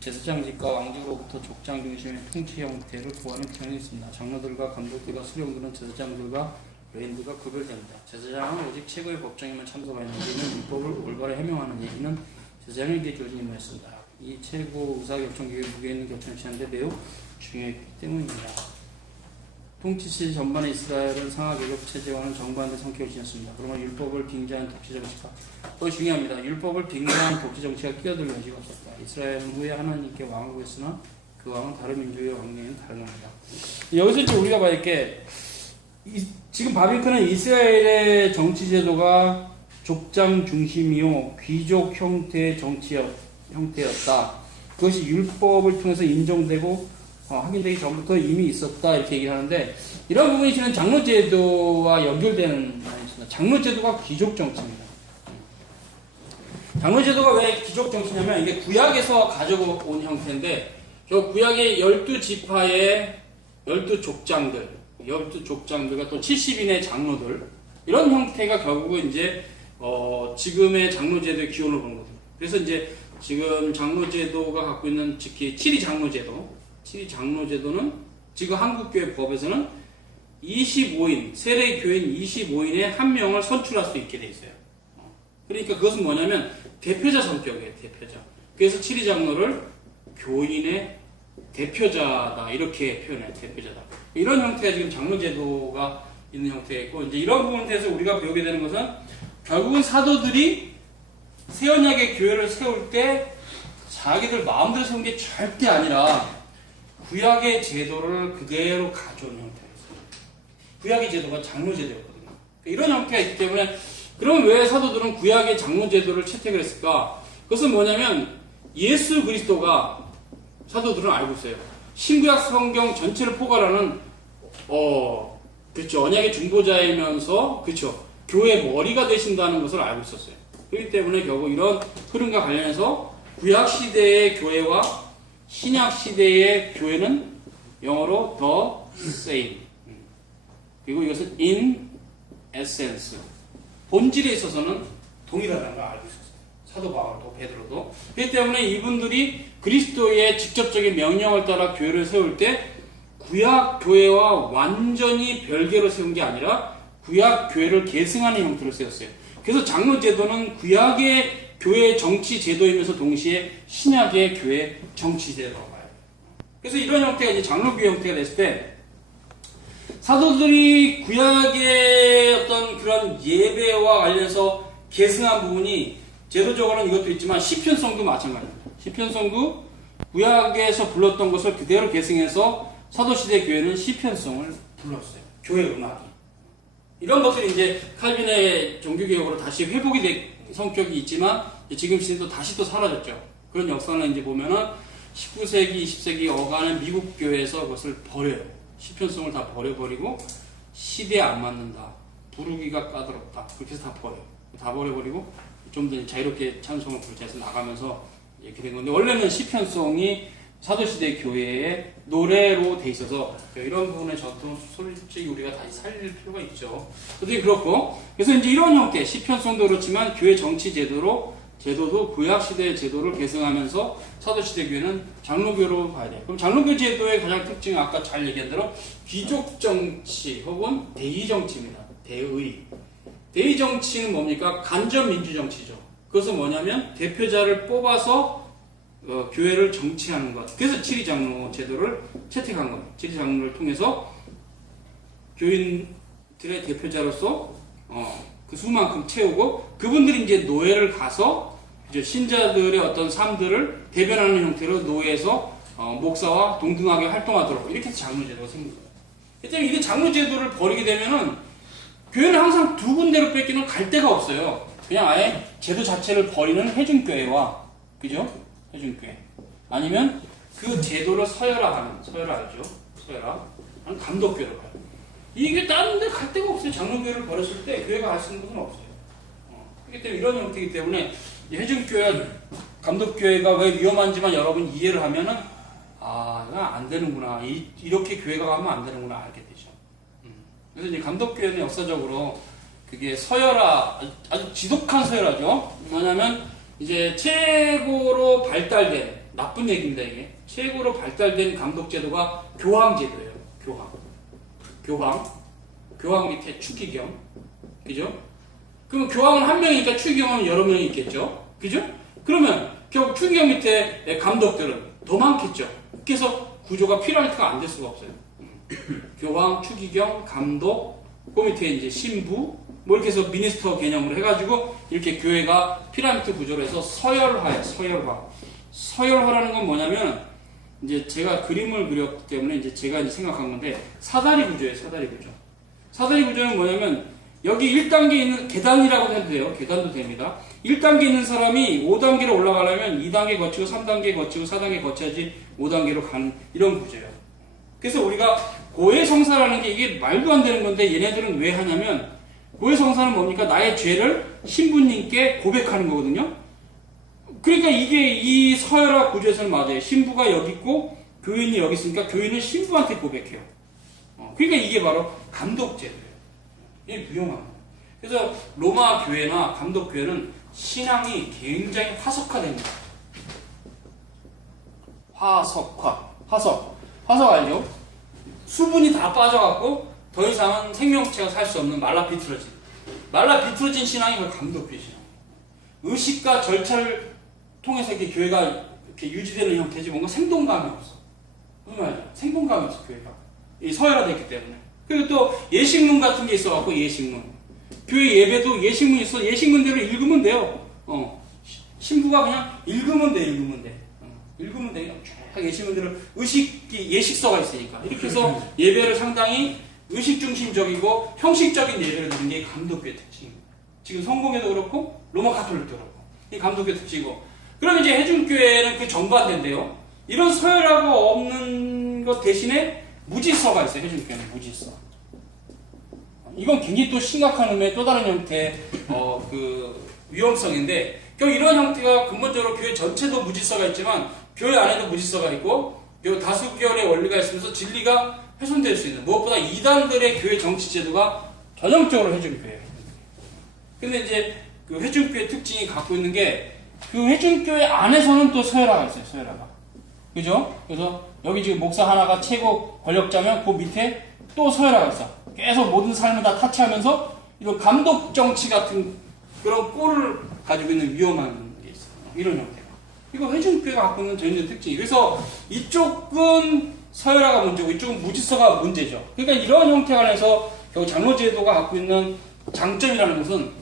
제사장직과 왕족으로부터 족장 중심의 통치 형태를 보호하는 규정이 있습니다. 장로들과 감독들과 수령들은 제사장들과 레인들과 구별됩니다. 제사장은 오직 최고의 법정에만 참석하였는데 이는 율법을 올바로 해명하는 이는 제사장에게 주어진 임무였습니다. 이 최고 의사결정기구의 무게 있는 결정을 취하는데 매우 중요했기 때문입니다. 통치시 전반의 이스라엘은 상하계급 체제와는 정반대 성격을 지녔습니다. 그러면 율법을 빙자한 독재정치가 더 중요합니다. 율법을 빙자한 독재정치가 끼어들 여지가 없었다. 이스라엘은 후에 하나님께 왕을 구했으나 그 왕은 다른 민족의 왕에는 다릅니다. 여기서 이제 우리가 봐야 게 지금 바빌론은 이스라엘의 정치제도가 족장 중심이요 귀족 형태의 형태였다. 그것이 율법을 통해서 인정되고 확인되기 전부터 이미 있었다 이렇게 얘기를 하는데 이런 부분이 지금 장로제도와 연결되는 말이 있습니다. 장로제도가 귀족 정치입니다. 장로제도가 왜 귀족 정치냐면 이게 구약에서 가져온 형태인데 저 구약의 12지파의 12족장들과 또 70인의 장로들 이런 형태가 결국은 이제 지금의 장로제도의 기원을 보는 거죠. 그래서 이제 지금 장로제도가 갖고 있는 특히 7위 장로제도는 지금 한국교회 법에서는 25인, 세례교인 25인의 한 명을 선출할 수 있게 돼 있어요. 그러니까 그것은 뭐냐면 대표자 성격이에요, 대표자. 그래서 7위 장로를 교인의 대표자다, 이렇게 표현해요, 대표자다. 이런 형태가 지금 장로제도가 있는 형태이고, 이제 이런 부분에 대해서 우리가 배우게 되는 것은 결국은 사도들이 새 언약의 교회를 세울 때 자기들 마음대로 세운 게 절대 아니라 구약의 제도를 그대로 가져온 형태였어요. 구약의 제도가 장로제도였거든요. 이런 형태가 있기 때문에 그럼 왜 사도들은 구약의 장로제도를 채택을 했을까? 그것은 뭐냐면 예수 그리스도가 사도들은 알고 있어요. 신구약 성경 전체를 포괄하는 그렇죠. 언약의 중보자이면서 그렇죠. 교회의 머리가 되신다는 것을 알고 있었어요. 그렇기 때문에 결국 이런 흐름과 관련해서 구약 시대의 교회와 신약 시대의 교회는 영어로 the same. 그리고 이것은 in essence. 본질에 있어서는 동일하다는 걸 알고 있었어요. 사도 바울도 베드로도. 그렇기 때문에 이분들이 그리스도의 직접적인 명령을 따라 교회를 세울 때 구약 교회와 완전히 별개로 세운 게 아니라 구약 교회를 계승하는 형태로 세웠어요. 그래서 장로 제도는 구약의 교회 정치 제도이면서 동시에 신약의 교회 정치 제도라고 봐요. 그래서 이런 형태가 이제 장로교회 형태가 됐을 때 사도들이 구약의 어떤 그런 예배와 관련해서 계승한 부분이 제도적으로는 이것도 있지만 시편송도 마찬가지입니다. 시편송도 구약에서 불렀던 것을 그대로 계승해서 사도시대 교회는 시편송을 불렀어요. 교회 음악이. 이런 것들이 이제 칼빈의 종교개혁으로 다시 회복이 된 성격이 있지만 지금 시대도 다시 또 사라졌죠. 그런 역사는 이제 보면은 19세기, 20세기 어간은 미국 교회에서 그것을 버려요. 시편송을 다 버려버리고 시대에 안 맞는다. 부르기가 까다롭다. 그렇게 해서 다 버려요. 다 버려버리고 좀 더 자유롭게 찬송을 부르자 해서 나가면서 이렇게 된 건데 원래는 시편송이 사도시대 교회의 노래로 돼 있어서 이런 부분에 저도 솔직히 우리가 다시 살릴 필요가 있죠. 어쨌든 그렇고 그래서 이제 이런 형태 시편송도 그렇지만 교회 정치 제도도 구약 시대의 제도를 계승하면서 사도시대 교회는 장로교로 봐야 돼요. 그럼 장로교 제도의 가장 특징은 아까 잘 얘기한 대로 귀족 정치 혹은 대의 정치입니다. 대의 정치는 뭡니까? 간접 민주 정치죠. 그것은 뭐냐면 대표자를 뽑아서 교회를 정치하는 것. 그래서 7위 장로 제도를 채택한 거예요. 7위 장로를 통해서 교인들의 대표자로서 그 수만큼 채우고 그분들이 이제 노예를 가서 이제 신자들의 어떤 삶들을 대변하는 형태로 노예에서 목사와 동등하게 활동하도록 이렇게 해서 장로 제도가 생긴 거예요. 그렇기 이게 장로 제도를 버리게 되면은 교회는 항상 두 군데로 뺏기는 갈 데가 없어요. 그냥 아예 제도 자체를 버리는 회중교회와 그죠? 회중교회. 아니면 그 제도를 서열화하는, 서열화 알죠? 서열화. 감독교회로 가요. 이게 다른 데 갈 데가 없어요. 장로교회를 버렸을 때 교회가 갈 수 있는 것은 없어요. 그렇기 때문에 이런 형태이기 때문에 회중교회, 감독교회가 왜 위험한지만 여러분 이해를 하면은 이건 안 되는구나. 이렇게 교회가 가면 안 되는구나 알게 되죠. 그래서 이제 감독교회는 역사적으로 그게 서열화, 아주 지독한 서열화죠. 뭐냐면 이제 최고로 발달된 나쁜 얘기입니다, 이게. 최고로 발달된 감독제도가 교황제도예요. 교황 밑에 추기경. 그죠? 그럼 교황은 한 명이니까 추기경은 여러 명이 있겠죠? 그죠? 그러면 결국 추기경 밑에 감독들은 더 많겠죠? 그래서 구조가 피라미드가 안 될 수가 없어요. 교황, 추기경, 감독, 그 밑에 이제 신부, 뭐 이렇게 해서 미니스터 개념으로 해가지고 이렇게 교회가 피라미드 구조로 해서 서열화예요, 서열화. 서열화라는 건 뭐냐면, 이제 제가 그림을 그렸기 때문에 이제 제가 이제 생각한 건데, 사다리 구조예요, 사다리 구조. 사다리 구조는 뭐냐면, 여기 1단계 있는, 계단이라고 해도 돼요. 계단도 됩니다. 1단계 있는 사람이 5단계로 올라가려면 2단계 거치고 3단계 거치고 4단계 거쳐야지 5단계로 가는 이런 구조예요. 그래서 우리가 고해성사라는 게 이게 말도 안 되는 건데 얘네들은 왜 하냐면 고해성사는 뭡니까? 나의 죄를 신부님께 고백하는 거거든요. 그러니까 이게 이 서열화 구조에서는 맞아요. 신부가 여기 있고 교인이 여기 있으니까 교인은 신부한테 고백해요. 그러니까 이게 바로 감독제도예요. 이게 유용한 거예요. 그래서 로마 교회나 감독 교회는 신앙이 굉장히 화석화됩니다. 화석 알죠? 수분이 다 빠져갖고 더 이상은 생명체가 살 수 없는 말라 비틀어진 신앙이 바로 감독교회 신앙. 의식과 절차를 통해서 이렇게 교회가 이렇게 유지되는 형태지 뭔가 생동감이 없어. 무슨 말이야? 생동감이 없어 교회가. 이 서열화됐기 때문에. 그리고 또 예식문 같은 게 있어갖고 예식문. 교회 예배도 예식문이 있어. 예식문대로 읽으면 돼요. 신부가 그냥 읽으면 돼. 읽으면 돼. 쫙 예식문대로 예식서가 있으니까. 이렇게 해서 예배를 상당히 의식 중심적이고 형식적인 예배를 드리는 게 감독교회 특징입니다. 지금 성공회도 그렇고 로마 가톨릭도 그렇고 이 감독교회 특징이고. 그럼 이제 해중교회는 그 정반대인데요. 이런 서열하고 없는 것 대신에 무지서가 있어요. 해중교회는 무지서. 이건 굉장히 또 심각한 의미의 또 다른 형태의 위험성인데, 결국 이런 형태가 근본적으로 교회 전체도 무질서가 있지만 교회 안에도 무질서가 있고 다수결의 원리가 있으면서 진리가 훼손될 수 있는, 무엇보다 이단들의 교회 정치 제도가 전형적으로 해중교회예요. 근데 이제 그 해중교회 특징이 갖고 있는 게 그 해중교회 안에서는 또 서열화가 있어요. 서열화가. 그죠? 그래서 여기 지금 목사 하나가 최고 권력자면 그 밑에 또 서열화가 있어. 계속 모든 삶을 다 타치하면서 이런 감독 정치 같은 그런 꼴을 가지고 있는 위험한 게 있어요. 이런 형태가. 이거 회중교회가 갖고 있는 전형적인 특징이. 그래서 이쪽은 서열화가 문제고 이쪽은 무질서가 문제죠. 그러니까 이런 형태 안에서 결국 장로제도가 갖고 있는 장점이라는 것은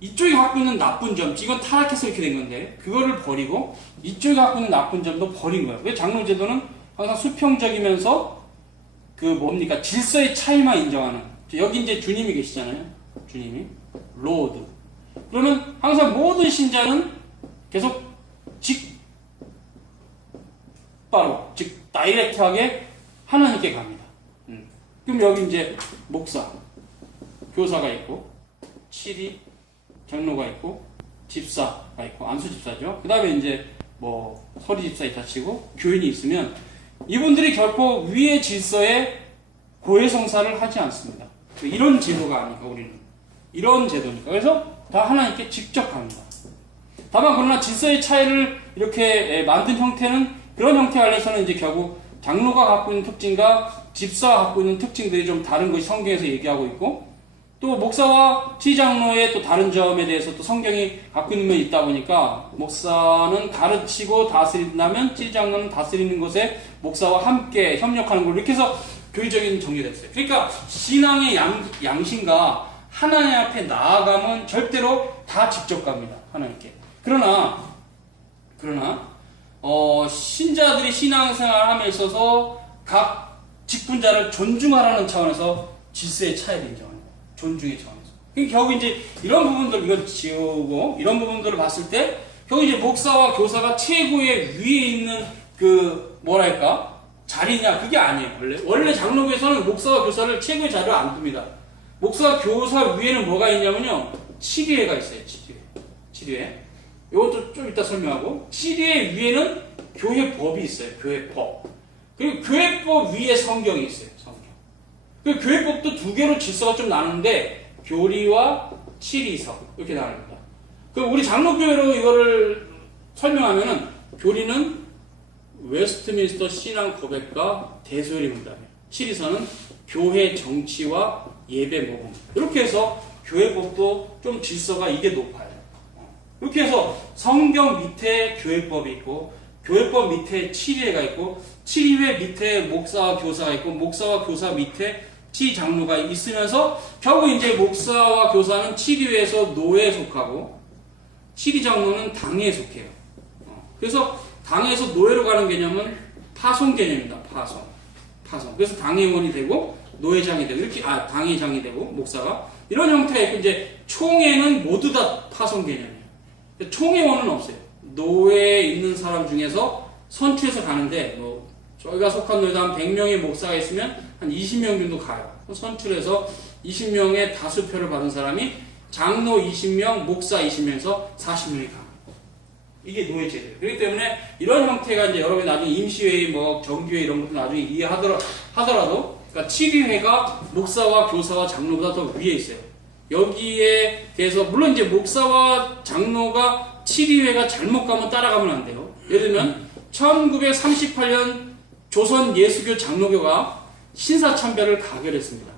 이쪽이 갖고 있는 나쁜 점, 이건 타락해서 이렇게 된 건데 그거를 버리고 이쪽이 갖고 있는 나쁜 점도 버린 거예요. 왜 장로제도는 항상 수평적이면서 그 뭡니까? 질서의 차이만 인정하는. 여기 이제 주님이 계시잖아요. 주님이. 로드. 그러면 항상 모든 신자는 계속 바로, 즉, 다이렉트하게 하나님께 갑니다. 그럼 여기 이제 목사, 교사가 있고, 치리, 장로가 있고, 집사가 있고, 안수집사죠. 그 다음에 이제 뭐, 서리집사 있다 치고, 교인이 있으면 이분들이 결코 위의 질서에 고해성사를 하지 않습니다. 이런 제도가 아니까 우리는. 이런 제도니까. 그래서 다 하나님께 직접 갑니다. 다만 그러나 질서의 차이를 이렇게 만든 형태는 그런 형태 안에서는 이제 결국 장로가 갖고 있는 특징과 집사가 갖고 있는 특징들이 좀 다른 것이 성경에서 얘기하고 있고, 또 목사와 지장로의 또 다른 점에 대해서 또 성경이 갖고 있는 면이 있다 보니까 목사는 가르치고 다스린다면 지장로는 다스리는 것에 목사와 함께 협력하는 걸로 이렇게 해서 교리적인 정리가 됐어요. 그러니까 신앙의 양심과 하나님 앞에 나아가면 절대로 다 직접 갑니다. 하나님께. 그러나 신자들이 신앙생활을 함에 있어서 각 직분자를 존중하라는 차원에서 질서의 차이를 인정합니다. 존중의 차원에서. 그러니까 결국 이제 이런 부분들, 이걸 지우고, 이런 부분들을 봤을 때, 결국 이제 목사와 교사가 최고의 위에 있는 자리냐, 그게 아니에요, 원래 장로교에서는 목사와 교사를 최고의 자리로 안 둡니다. 목사와 교사 위에는 뭐가 있냐면요, 치리회가 있어요, 치리회. 이것도 좀 이따 설명하고, 치리회 위에는 교회법이 있어요, 교회법. 그리고 교회법 위에 성경이 있어요, 성경. 그 교회법도 두 개로 질서가 좀 나누는데 교리와 치리서 이렇게 나눕니다. 그 우리 장로교회로 이거를 설명하면은 교리는 웨스트민스터 신앙 고백과 대소리 문답이에요. 7위서는 교회 정치와 예배 모범. 이렇게 해서 교회법도 좀 질서가 이게 높아요. 이렇게 해서 성경 밑에 교회법이 있고 교회법 밑에 7위회가 있고 7위회 밑에 목사와 교사가 있고 목사와 교사 밑에 지장로가 있으면서 결국 이제 목사와 교사는 7위회에서 노예에 속하고 7위 장로는 당에 속해요. 그래서 당에서 노예로 가는 개념은 파송 개념입니다. 파송. 그래서 당회원이 되고 노회장이 되고 이렇게 당회장이 되고 목사가 이런 형태가 있고 이제 총회는 모두 다 파송 개념이에요. 총회원은 없어요. 노예에 있는 사람 중에서 선출해서 가는데 뭐 저희가 속한 노예도 한 100명의 목사가 있으면 한 20명 정도 가요. 선출해서 20명의 다수표를 받은 사람이 장로 20명, 목사 20명에서 40명이 가. 이게 노예제도예요. 그렇기 때문에 이런 형태가 이제 여러분이 나중에 임시회의, 뭐 정기회 이런 것도 나중에 이해하더라도 그러니까 7위회가 목사와 교사와 장로보다 더 위에 있어요. 여기에 대해서 물론 이제 목사와 장로가 7위회가 잘못 가면 따라가면 안 돼요. 예를 들면 1938년 조선 예수교 장로교가 신사참배를 가결했습니다.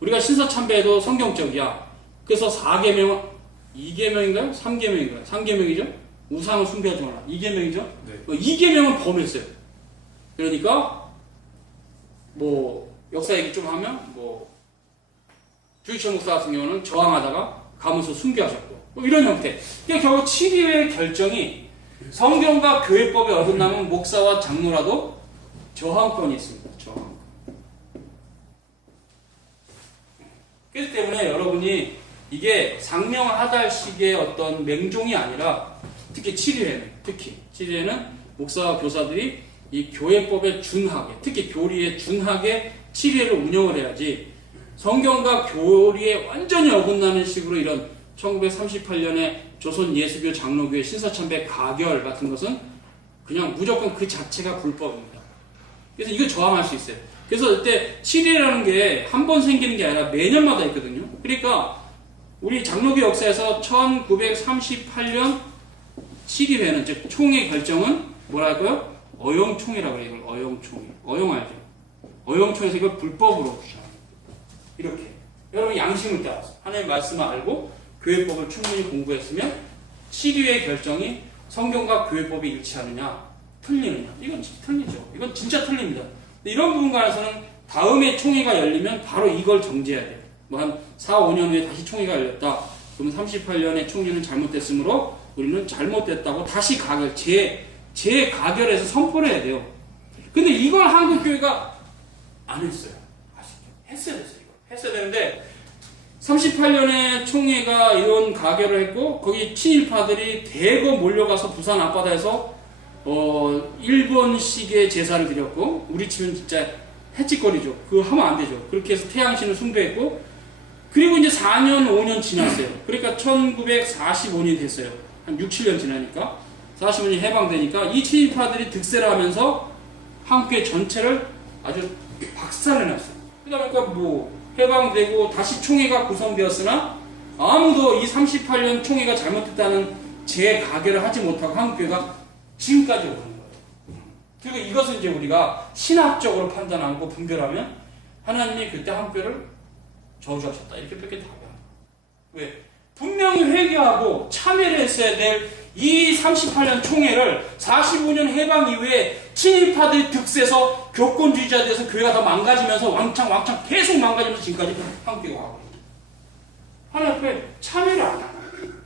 우리가 신사참배도 성경적이야. 그래서 4계명, 2계명인가요? 3계명인가요? 3계명이죠? 우상을 숭배하지 마라. 2계명이죠? 네. 2계명은 범했어요. 그러니까 뭐 역사 얘기 좀 하면 뭐 주희철 목사 같은 경우는 저항하다가 가면서 순교하셨고 뭐 이런 형태. 그러니까 결국 7위의 결정이 성경과 교회법에 어긋나면 목사와 장로라도 저항권이 있습니다. 저항권. 그렇기 때문에 여러분이 이게 상명하달식의 어떤 맹종이 아니라 특히 7위에는 목사와 교사들이 이 교회법에 준하게, 특히 교리에 준하게 7위회를 운영을 해야지 성경과 교리에 완전히 어긋나는 식으로 이런 1938년에 조선 예수교 장로교회 신사참배 가결 같은 것은 그냥 무조건 그 자체가 불법입니다. 그래서 이거 저항할 수 있어요. 그래서 이때 7위라는 게 한 번 생기는 게 아니라 매년마다 있거든요. 그러니까 우리 장로교 역사에서 1938년 7위회는 즉 총회 결정은 뭐라고요? 어영총회라고 해요. 이걸 어영총회. 어영 알죠? 어영총회에서 이걸 불법으로 주장합니다. 이렇게. 여러분 양심을 따라서 하나님의 말씀을 알고 교회법을 충분히 공부했으면 7위회 결정이 성경과 교회법이 일치하느냐 틀리느냐 이건 틀리죠. 이건 진짜 틀립니다. 이런 부분 관해서는 다음에 총회가 열리면 바로 이걸 정지해야 돼요. 뭐 한 4, 5년 후에 다시 총회가 열렸다. 그러면 38년에 총회는 잘못됐으므로 우리는 잘못됐다고 다시 가결, 재가결해서 선포를 해야 돼요. 근데 이걸 한국교회가 안 했어요. 아시죠? 했어야 됐어요. 이거. 했어야 되는데 38년에 총회가 이런 가결을 했고 거기 친일파들이 대거 몰려가서 부산 앞바다에서 일본식의 제사를 드렸고 우리 치면 진짜 해치거리죠. 그거 하면 안 되죠. 그렇게 해서 태양신을 숭배했고 그리고 이제 4년, 5년 지났어요. 그러니까 1945년이 됐어요. 한 6, 7년 지나니까 45년이 해방되니까 이 친일파들이 득세를 하면서 한국교회 전체를 아주 박살내놨어요. 그러다 보니까 뭐 해방되고 다시 총회가 구성되었으나 아무도 이 38년 총회가 잘못됐다는 재가결을 하지 못하고 한국교회가 지금까지 오는 거예요. 그리고 이것을 이제 우리가 신학적으로 판단하고 분별하면 하나님이 그때 한국교회를 저주하셨다 이렇게 뺏게 답이야. 왜? 분명히 회개하고 참여를 했어야 될 이 38년 총회를 45년 해방 이후에 친일파들이 득세해서 교권주의자 돼서 교회가 더 망가지면서 왕창 계속 망가지면서 지금까지 한국교회가 하고 있는 하나님 참여를 안 하는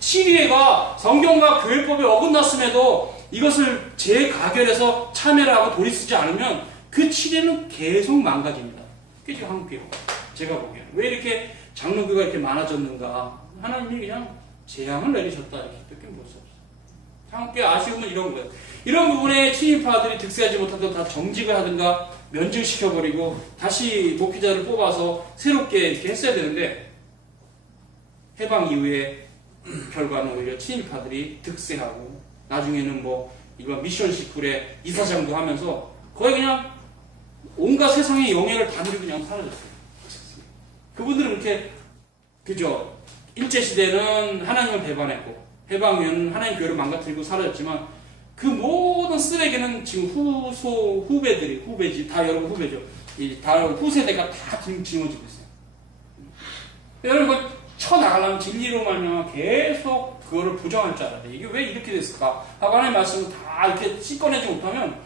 7위회가 성경과 교회법에 어긋났음에도 이것을 재가결해서 참여를 하고 도리 쓰지 않으면 그 7위회는 계속 망가집니다. 그게 지금 한국교회가 제가 보기에는 왜 이렇게 장로교가 이렇게 많아졌는가 하나님이 그냥 재앙을 내리셨다 이렇게 느낌 볼 수 없어요. 한국교회 아쉬움은 이런 거예요. 이런 부분에 친일파들이 득세하지 못하도록 다 정직을 하든가 면직시켜버리고 다시 목회자를 뽑아서 새롭게 이렇게 했어야 되는데 해방 이후에 결과는 오히려 친일파들이 득세하고 나중에는 뭐 이거 미션 시쿨에 이사장도 하면서 거의 그냥 온갖 세상의 영예를 다 누리고 그냥 사라졌어요. 그분들은 이렇게 그죠? 일제시대는 하나님을 배반했고 해방 이후에는 하나님 교회를 망가뜨리고 사라졌지만 그 모든 쓰레기는 지금 후배지. 다 여러분 후배죠. 다 후세대가 다 지금 짊어지고 있어요. 여러분, 쳐나가려면 진리로 말미암아 계속 그거를 부정할 줄 알아야 돼. 이게 왜 이렇게 됐을까? 하고 하나님의 말씀을 다 이렇게 씻어내지 못하면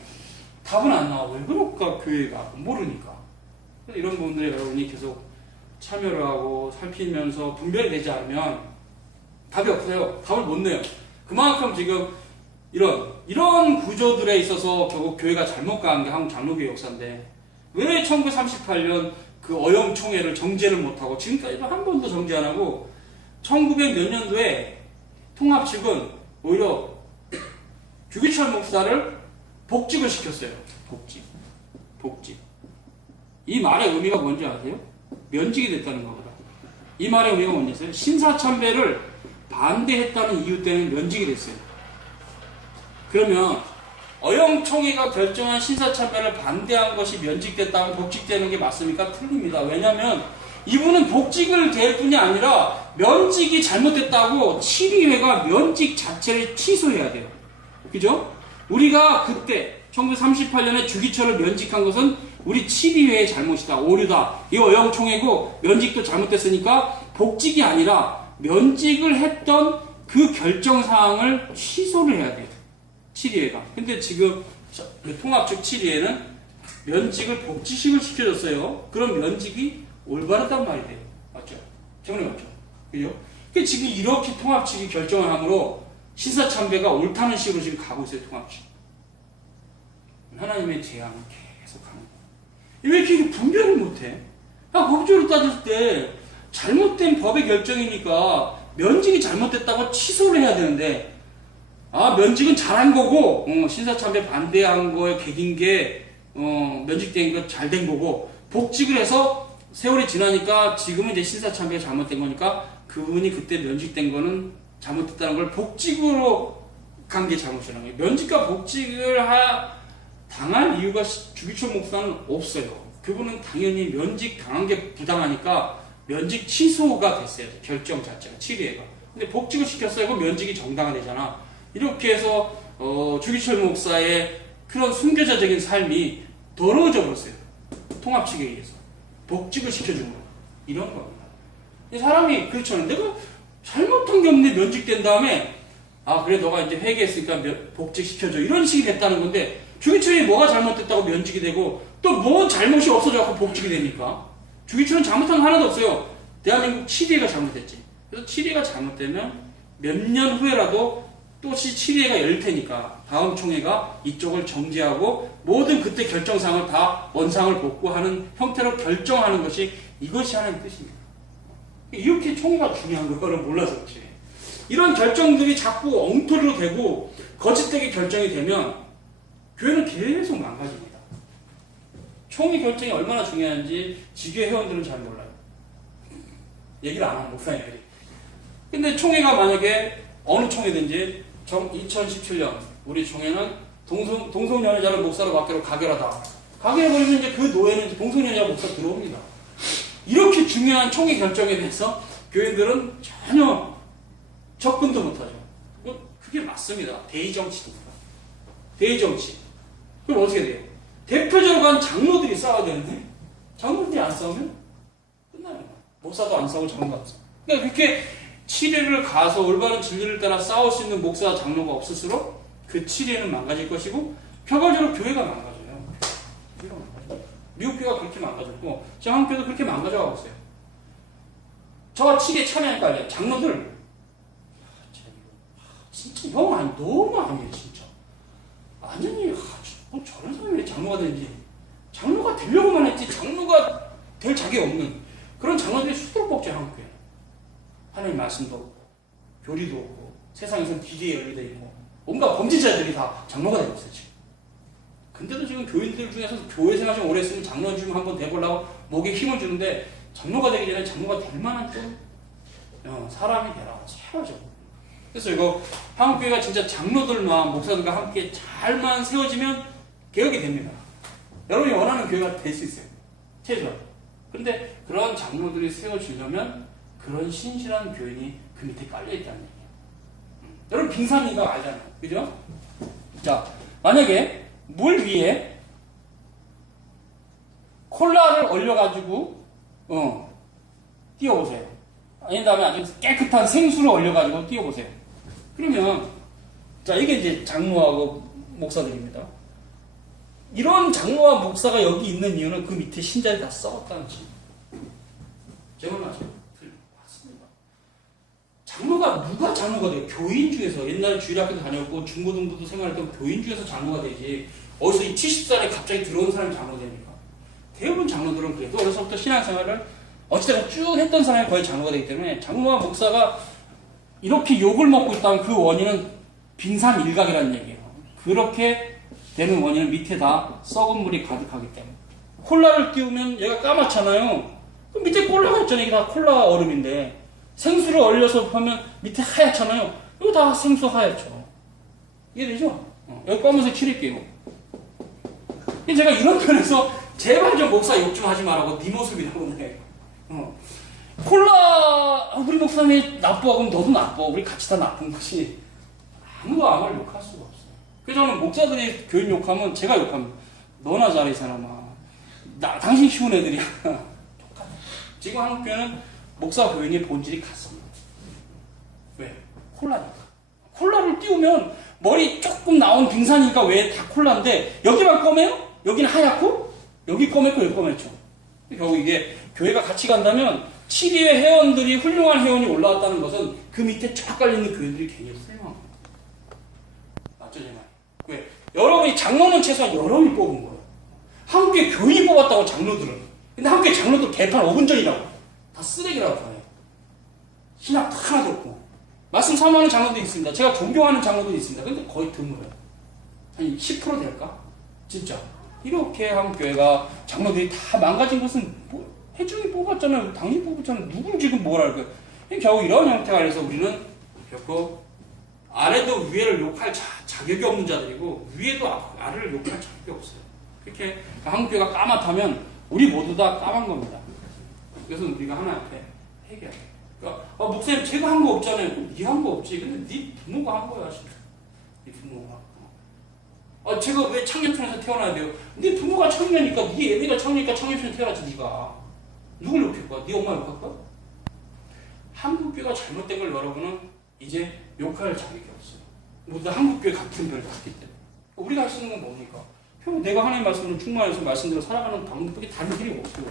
답은 안 나와. 왜 그럴까? 교회가 모르니까. 이런 부분들에 여러분이 계속 참여를 하고 살피면서 분별이 되지 않으면 답이 없어요. 답을 못 내요. 그만큼 지금 이런 구조들에 있어서 결국 교회가 잘못 간 게 한국 장로교회 역사인데, 왜 1938년 그 어영총회를 정제를 못하고 지금까지도 한 번도 정제 안 하고 1900 몇 년도에 통합 측은 오히려 주기철 목사를 복직을 시켰어요. 복직. 이 말의 의미가 뭔지 아세요? 면직이 됐다는 겁니다. 이 말의 의미가 뭔지 아세요? 신사참배를 반대했다는 이유 때문에 면직이 됐어요. 그러면 어영총회가 결정한 신사참배를 반대한 것이 면직됐다면 복직되는 게 맞습니까? 틀립니다. 왜냐하면 이분은 복직을 될 뿐이 아니라 면직이 잘못됐다고 7위회가 면직 자체를 취소해야 돼요. 그죠? 우리가 그때 1938년에 주기철을 면직한 것은 우리 7위회의 잘못이다. 오류다. 이 어영총회고 면직도 잘못됐으니까 복직이 아니라 면직을 했던 그 결정사항을 취소를 해야 돼요. 7위회가. 근데 지금 통합 측 7위회는 면직을 복직식을 시켜줬어요. 그럼 면직이 올바르단 말이 돼요. 맞죠? 정말 맞죠? 그죠? 그러니까 지금 이렇게 통합 측이 결정을 함으로 신사참배가 옳다는 식으로 지금 가고 있어요. 통합 측. 하나님의 재앙을 계속 하는 거예요. 왜 이렇게 분별을 못해? 법적으로 따졌을 때 잘못된 법의 결정이니까 면직이 잘못됐다고 취소를 해야 되는데, 면직은 잘한 거고, 신사참배 반대한 거에 계긴 게, 면직된 거 잘 된 거고, 복직을 해서 세월이 지나니까 지금은 이제 신사참배가 잘못된 거니까 그분이 그때 면직된 거는 잘못됐다는 걸 복직으로 간 게 잘못이라는 거예요. 면직과 복직을 당할 이유가 주기철 목사는 없어요. 그분은 당연히 면직 당한 게 부당하니까 면직 취소가 됐어요. 결정 자체가 7위회가. 근데 복직을 시켰어요. 그럼 면직이 정당화되잖아. 이렇게 해서 주기철 목사의 그런 순교자적인 삶이 더러워져 버렸어요. 통합 측에 의해서 복직을 시켜준 거 이런 겁니다. 사람이 그렇잖아요. 내가 잘못한 게 없는데 면직된 다음에 그래 너가 이제 회개했으니까 복직 시켜줘 이런 식이 됐다는 건데, 주기철이 뭐가 잘못됐다고 면직이 되고 또 뭐 잘못이 없어져서 복직이 되니까? 주기철은 잘못한 거 하나도 없어요. 대한민국 7위회가 잘못됐지. 그래서 7위회가 잘못되면 몇 년 후에라도 또시 7위회가 열 테니까 다음 총회가 이쪽을 정지하고 모든 그때 결정사항을 다 원상을 복구하는 형태로 결정하는 것이 이것이 하나의 뜻입니다. 이렇게 총회가 중요한 거를 몰라서 그렇지. 이런 결정들이 자꾸 엉터리로 되고 거짓되게 결정이 되면 교회는 계속 망가집니다. 총회 결정이 얼마나 중요한지 지교회 회원들은 잘 몰라요. 얘기를 안 하는 목사님들이. 근데 총회가 만약에 어느 총회든지 2017년 우리 총회는 동성연애자를 목사로 맡기로 가결하다. 가결해버리면 이제 그 노예는 이제 동성연애자 목사 들어옵니다. 이렇게 중요한 총회 결정에 대해서 교인들은 전혀 접근도 못하죠. 그게 맞습니다. 대의정치입니다. 대의정치. 그럼 어떻게 돼요? 대표적으로 간 장로들이 싸워야 되는데 장로들이 안 싸우면 끝나요. 목사도 안 싸우고 장로도 안 싸우고. 그러니까 그렇게 7회를 가서 올바른 진리를 따라 싸울 수 있는 목사 장로가 없을수록 그 7회는 망가질 것이고 결과적으로 교회가 망가져요. 미국 교회가 그렇게 망가졌고 저 한국 교회도 그렇게 망가져가고 있어요. 저 7회 참여하니까 장로들 진짜 형 아니 너무 아니에요 진짜. 완전히 저런 사람이 왜 장로가 되는지, 장로가 되려고만 했지 장로가 될 자격이 없는 그런 장로들이 수두룩 뽑죠. 한국 교회 하나님 말씀도 없고 교리도 없고 세상에선 기계에 열리돼 있고 온갖 범죄자들이 다 장로가 되고 있어요 지금. 근데도 지금 교인들 중에서 교회 생활 좀 오래 했으면 장로 좀 한번 돼보려고 목에 힘을 주는데, 장로가 되기 전에 장로가 될 만한 좀 사람이 되라 세워져. 그래서 이거 한국교회가 진짜 장로들과 목사들과 함께 잘만 세워지면 개혁이 됩니다. 여러분이 원하는 교회가 될 수 있어요. 최소한. 그런데 그런 장로들이 세워지려면 그런 신실한 교인이 그 밑에 깔려있다는 얘기예요. 여러분 빙산이가 알잖아요. 그죠? 자, 만약에 물 위에 콜라를 얼려가지고 띄워보세요. 아닌 다음에 아주 깨끗한 생수를 얼려가지고 띄워보세요. 그러면 자, 이게 이제 장로하고 목사들입니다. 이런 장로와 목사가 여기 있는 이유는 그 밑에 신자들이 다 썩었다는 지. 제가 맞아요. 맞습니다. 장로가 누가 장로가 돼요? 교인 중에서 옛날에 주일학교 다녔고 중고등부도 생활했던 교인 중에서 장로가 되지. 어디서 이 70살에 갑자기 들어온 사람이 장로가 됩니까? 대부분 장로들은 그래도 어려서부터 신앙생활을 어찌됐든 쭉 했던 사람이 거의 장로가 되기 때문에 장로와 목사가 이렇게 욕을 먹고 있다면 그 원인은 빙산일각이라는 얘기예요. 그렇게 되는 원인은 밑에 다 썩은 물이 가득하기 때문에. 콜라를 띄우면 얘가 까맣잖아요. 그럼 밑에 콜라가 있잖아요. 이게 다 콜라 얼음인데 생수를 얼려서 하면 밑에 하얗잖아요. 이거 다 생수 하얗죠. 이해되죠? 여기 검은색 칠할게요. 제가 이런 편에서 제발 좀 목사 욕 좀 하지 말라고 네 모습이라고 해. 콜라 우리 목사님이 나빠 그럼 너도 나빠. 우리 같이 다 나쁜 것이 아무도 아무를 욕할 수가 없어요. 그래서 저는 목사들이 교인 욕하면 제가 욕합니다. 너나 잘해 이 사람아. 당신 키운 애들이야. 똑같아. 지금 한국교회는 목사 교인의 본질이 같습니다. 왜? 콜라니까. 콜라를 띄우면 머리 조금 나온 빙산이니까 왜 다 콜라인데 여기만 검해요? 여기는 하얗고 여기 검했고 여기 검했죠. 결국 이게 교회가 같이 간다면 7위의 회원들이 훌륭한 회원이 올라왔다는 것은 그 밑에 쫙 깔려있는 교회들이 굉장히 훌륭한 겁니다. 맞죠, 제 말? 왜? 여러분이 장로는 최소한 여러분이 뽑은 거예요. 한국에 교인이 뽑았다고 장로들은. 근데 한국에 장로들 개판 5분 전이라고. 다 쓰레기라고 봐요. 신학 하나도 없고. 말씀 사모하는 장로도 있습니다. 제가 존경하는 장로도 있습니다. 근데 거의 드물어요. 한 10% 될까? 진짜. 이렇게 한국교회가 장로들이 다 망가진 것은 뭐 해중이 뽑았잖아요. 당신이 뽑았잖아요. 누굴 지금 뭘 할 거예요. 겨우 이런 형태가 돼서 우리는 결코 아래도 위에를 욕할 자격이 없는 자들이고 위에도 아래를 욕할 자격이 없어요. 그렇게 한국교회가 까맣다면 우리 모두 다 까만 겁니다. 그래서 우리가 하나 앞에 회개해야 돼요. 그러니까 목사님 제가 한 거 없잖아요. 네 한 거 없지. 근데 네 부모가 한 거야. 네 부모가. 제가 왜 청년촌에서 태어나야 돼요? 네 부모가 청년이니까 네 애비가 청년이니까 청년촌에 태어났지 네가. 누굴 욕할 거야? 네 엄마 욕할 거야? 한국교회가 잘못된 걸 여러분은 이제 욕할 자격이 없어요. 모두 다 한국교회 같은 별을 갖기 때문에. 우리가 할 수 있는 건 뭡니까? 결국 내가 하나님 말씀으로 충만해서 말씀대로 살아가는 방법밖에 다른 길이 없어요.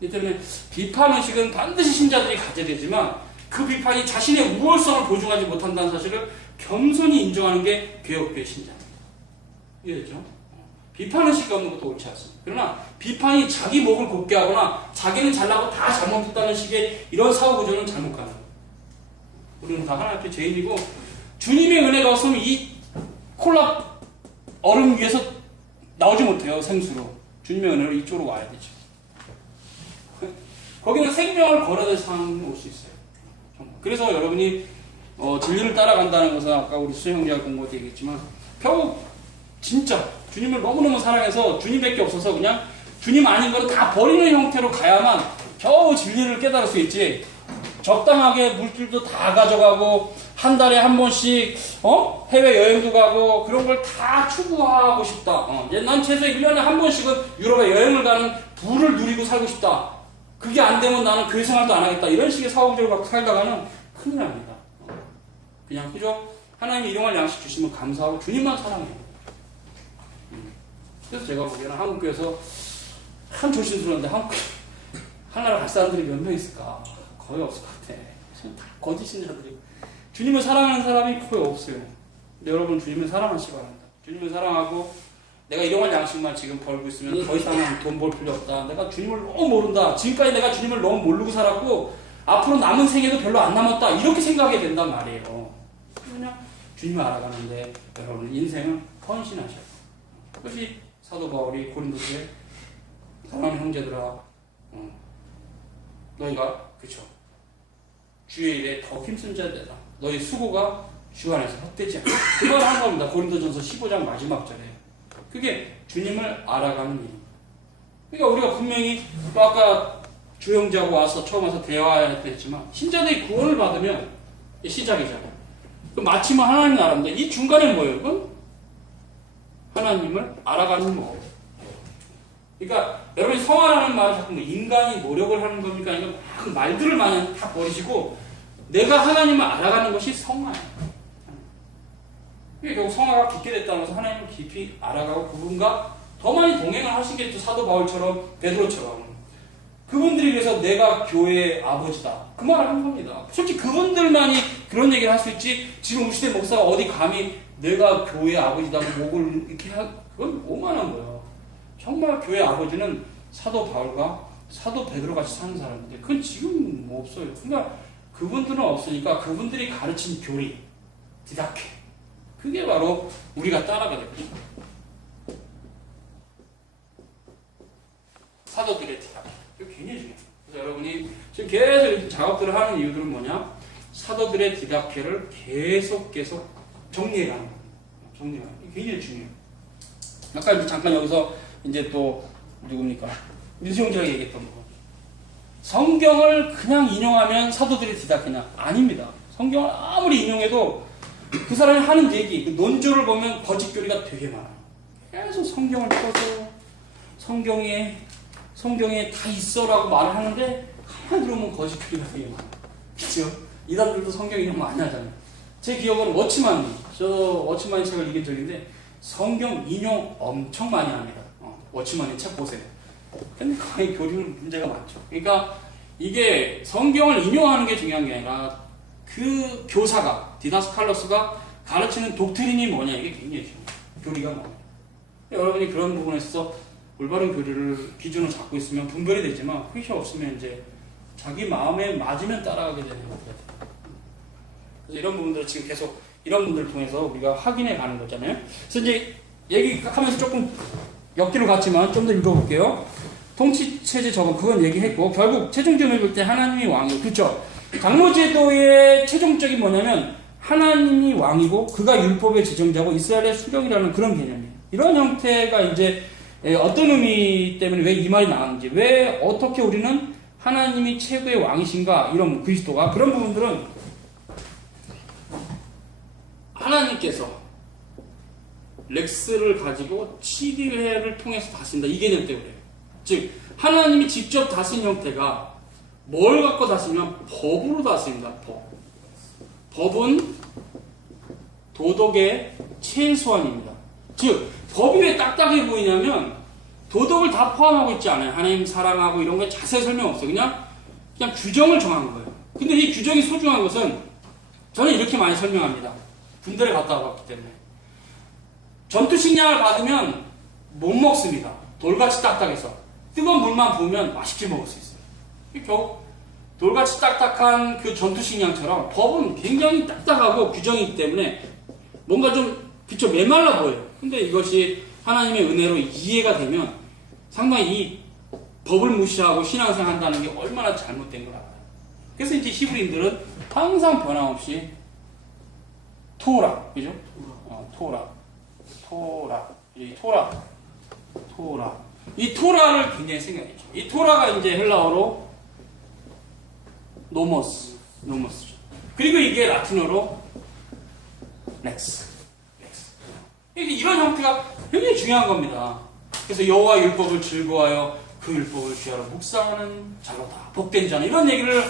이 때문에 비판의식은 반드시 신자들이 가져야 되지만 그 비판이 자신의 우월성을 보증하지 못한다는 사실을 겸손히 인정하는 게 개혁교회 신자입니다. 이해되죠? 비판의식이 없는 것도 옳지 않습니다. 그러나 비판이 자기 목을 곱게 하거나 자기는 잘나고 다 잘못했다는 식의 이런 사고구조는 잘못 가는 거예요. 우리는 다 하나님 앞에 죄인이고 주님의 은혜가 없으면 이 콜라 얼음 위에서 나오지 못해요. 생수로. 주님의 은혜로 이쪽으로 와야 되죠. 거기는 생명을 걸어야 될 상황이 올 수 있어요. 그래서 여러분이 진리를 따라간다는 것은 아까 우리 수영자가 공부할 때 얘기했지만 결국 진짜 주님을 너무너무 사랑해서 주님밖에 없어서 그냥 주님 아닌 거는 다 버리는 형태로 가야만 겨우 진리를 깨달을 수 있지. 적당하게 물질도 다 가져가고 한 달에 한 번씩 해외여행도 가고 그런 걸 다 추구하고 싶다. 난 최소 1년에 한 번씩은 유럽에 여행을 가는 부를 누리고 살고 싶다. 그게 안 되면 나는 교회 생활도 안 하겠다. 이런 식의 사고적으로 갖고 살다가는 큰일 납니다. 그냥 그죠? 하나님이 일용할 양식 주시면 감사하고 주님만 사랑해요. 그래서 제가 보기에는 한국교회에서 참 조심스러운데 한국교회 하나를 갈 사람들이 몇 명 있을까? 거의 없을 것 같아. 다 거짓 신자들이고 주님을 사랑하는 사람이 거의 없어요. 근데 여러분 주님을 사랑하시기 바랍니다. 주님을 사랑하고 내가 일용할 양식만 지금 벌고 있으면 더 이상은 돈 벌 필요 없다. 내가 주님을 너무 모른다. 지금까지 내가 주님을 너무 모르고 살았고 앞으로 남은 생애도 별로 안 남았다. 이렇게 생각이 된단 말이에요. 그냥 주님을 알아가는데 여러분 인생은 헌신하셔야 돼요. 그것이 사도 바울이 고린도서에 사랑하는 형제들아 너희가 그쵸 주의 일에 더 힘쓴 자 되라. 너희 수고가 주 안에서 헛되지 않아. 그걸 한 겁니다. 고린도전서 15장 마지막 절에. 그게 주님을 알아가는 일입니다. 그러니까 우리가 분명히 또 아까 주형제하고 와서 처음 와서 대화해야 했지만 신자들이 구원을 받으면 시작이잖아요. 마침은 하나님 나라인데 이 중간에 뭐예요? 이건 하나님을 알아가는 법. 그러니까 여러분이 성화라는 말을 자꾸 뭐 인간이 노력을 하는 겁니까? 아니면 막 말들을 많이 다 버리시고 내가 하나님을 알아가는 것이 성화예요. 이게 결국 성화가 깊게 됐다고 해서 하나님을 깊이 알아가고 그분과 더 많이 동행을 하시겠죠. 사도 바울처럼 베드로처럼. 그분들이 그래서 내가 교회의 아버지다. 그 말을 한 겁니다. 솔직히 그분들만이 그런 얘기를 할 수 있지 지금 우리 시대 목사가 어디 감히 내가 교회의 아버지다고 목을 이렇게 그건 오만한 거예요. 정말 교회의 아버지는 사도 바울과 사도 베드로 같이 사는 사람인데 그건 지금 뭐 없어요. 그러니까 그분들은 없으니까 그분들이 가르친 교리, 디다케 그게 바로 우리가 따라가야 되죠. 사도들의 디다케 이거 굉장히 중요해요. 그래서 여러분이 지금 계속 작업들을 하는 이유들은 뭐냐? 사도들의 디다케를 계속 정리해가는 거예요. 정리해가는 거예요. 이게 굉장히 중요해요. 아까 잠깐 여기서 이제 또 누굽니까? 민수형제가 얘기했던 거. 성경을 그냥 인용하면 사도들의 디다케냐? 아닙니다. 성경을 아무리 인용해도 그 사람이 하는 얘기, 그 논조를 보면 거짓 교리가 되게 많아요. 계속 성경을 펴서 성경에 다 있어라고 말을 하는데 가만히 들어보면 거짓 교리가 되게 많아요. 그렇죠? 이단들도 성경 인용 많이 하잖아요. 제 기억은 워치만이 책을 읽은 적인데 성경 인용 엄청 많이 합니다. 워치만의 책 보세요. 근데 거의 교리는 문제가 많죠. 그러니까 이게 성경을 인용하는 게 중요한 게 아니라 그 교사가 디다스칼로스가 가르치는 독트린이 뭐냐 이게 굉장히 중요해요. 교리가 뭐냐. 여러분이 그런 부분에 있어서 올바른 교리를 기준으로 잡고 있으면 분별이 되지만 그게 없으면 이제 자기 마음에 맞으면 따라가게 되는 것 같아요. 그래서 이런 부분들을 지금 계속 이런 분들을 통해서 우리가 확인해 가는 거잖아요. 그래서 이제 얘기하면서 조금 엮기로 갔지만 좀 더 읽어볼게요. 통치체제 적응 그건 얘기했고 결국 최종점을 볼 때 하나님이 왕이고 그렇죠. 장로제도의 최종적인 뭐냐면 하나님이 왕이고 그가 율법의 지정자고 이스라엘의 수령이라는 그런 개념이에요. 이런 형태가 이제 어떤 의미 때문에 왜 이 말이 나왔는지 왜 어떻게 우리는 하나님이 최고의 왕이신가 이런 그리스도가 그런 부분들은 하나님께서 렉스를 가지고 7회를 통해서 다스린다. 이 개념 때문에. 즉 하나님이 직접 다스린 형태가 뭘 갖고 다스리면 법으로 다스립니다. 법은 도덕의 최소한입니다. 즉 법이 왜 딱딱해 보이냐면 도덕을 다 포함하고 있지 않아요. 하나님 사랑하고 이런 거에 자세히 설명 없어요. 그냥 규정을 정한 거예요. 근데 이 규정이 소중한 것은 저는 이렇게 많이 설명합니다. 군대를 갔다 와봤기 때문에. 전투식량을 받으면 못 먹습니다. 돌같이 딱딱해서. 뜨거운 물만 부으면 맛있게 먹을 수 있어요. 결국 돌같이 딱딱한 그 전투식량처럼 법은 굉장히 딱딱하고 규정이기 때문에 뭔가 좀 그쵸 메말라 보여요. 근데 이것이 하나님의 은혜로 이해가 되면 상당히 이 법을 무시하고 신앙생활 한다는 게 얼마나 잘못된 걸 알아요. 그래서 이제 히브리인들은 항상 변함없이 토라, 그죠? 토라. 이 토라를 굉장히 생각했죠. 이 토라가 이제 헬라어로 노모스죠. 그리고 이게 라틴어로 렉스. 이런 형태가 굉장히 중요한 겁니다. 그래서 여호와 율법을 즐거워하여 그 율법을 주야로 묵상하는 자로다. 복된 자는 이런 얘기를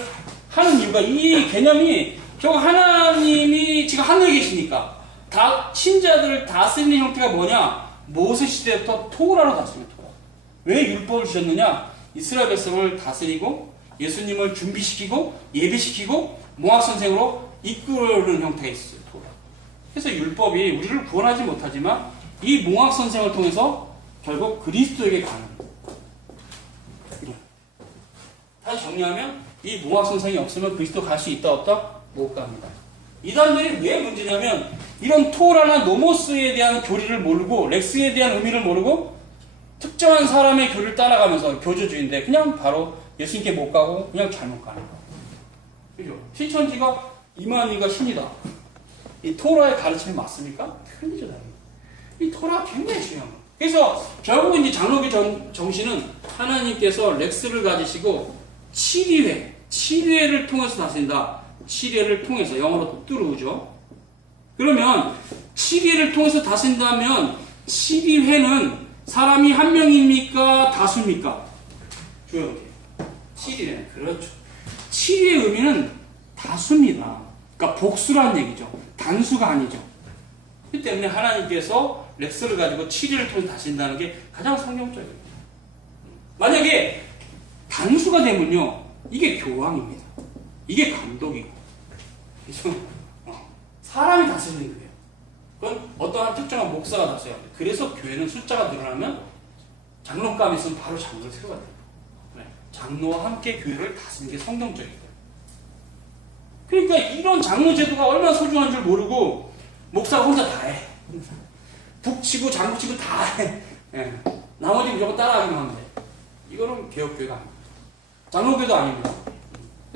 하는 이유가 이 개념이 결국 하나님이 지금 하늘에 계시니까 다 신자들을 다스리는 형태가 뭐냐? 모세 시대부터 토라로 다스립니다. 왜 율법을 주셨느냐? 이스라엘 백성을 다스리고 예수님을 준비시키고 예배시키고 몽학선생으로 이끄는 형태가 있어요. 토라. 그래서 율법이 우리를 구원하지 못하지만 이 몽학선생을 통해서 결국 그리스도에게 가는 거예요. 다시 정리하면 이 몽학선생이 없으면 그리스도 갈 수 있다 없다? 못 갑니다. 이단들이 왜 문제냐면 이런 토라나 노모스에 대한 교리를 모르고 렉스에 대한 의미를 모르고 특정한 사람의 교리를 따라가면서 교조주의인데 그냥 바로 예수님께 못 가고 그냥 잘못 가는 거예요. 그죠? 신천지가 이만희가 신이다. 이 토라의 가르침이 맞습니까? 틀리죠. 이 토라가 굉장히 중요한 거예요. 그래서 결국 이제 장로교 정신은 하나님께서 렉스를 가지시고 7회를 통해서 다스린다. 7회를 통해서 영어로 뚜루죠. 그러면 7회를 통해서 다스린다면 7위회는 사람이 한 명입니까? 다수입니까? 조용히. 7위회. 그렇죠. 7위의 의미는 다수입니다. 그러니까 복수란 얘기죠. 단수가 아니죠. 그 때문에 하나님께서 렉스를 가지고 7위를 통해 다신다는 게 가장 성경적이에요. 만약에 단수가 되면요, 이게 교황입니다. 이게 감독이고. 그래서 사람이 다스리는 거예요. 그건 어떠한 특정한 목사가 다스려야 돼요. 그래서 교회는 숫자가 늘어나면 장로감이 있으면 바로 장로를 세워야 돼요. 네. 장로와 함께 교회를 다스리는 게 성경적이에요. 그러니까 이런 장로 제도가 얼마나 소중한 줄 모르고 목사가 혼자 다 해. 북치고 장구치고 다 해. 네. 나머지 무조건 따라하기만 하면 돼. 이거는 개혁교회가 아닙니다. 장로교도 아닙니다.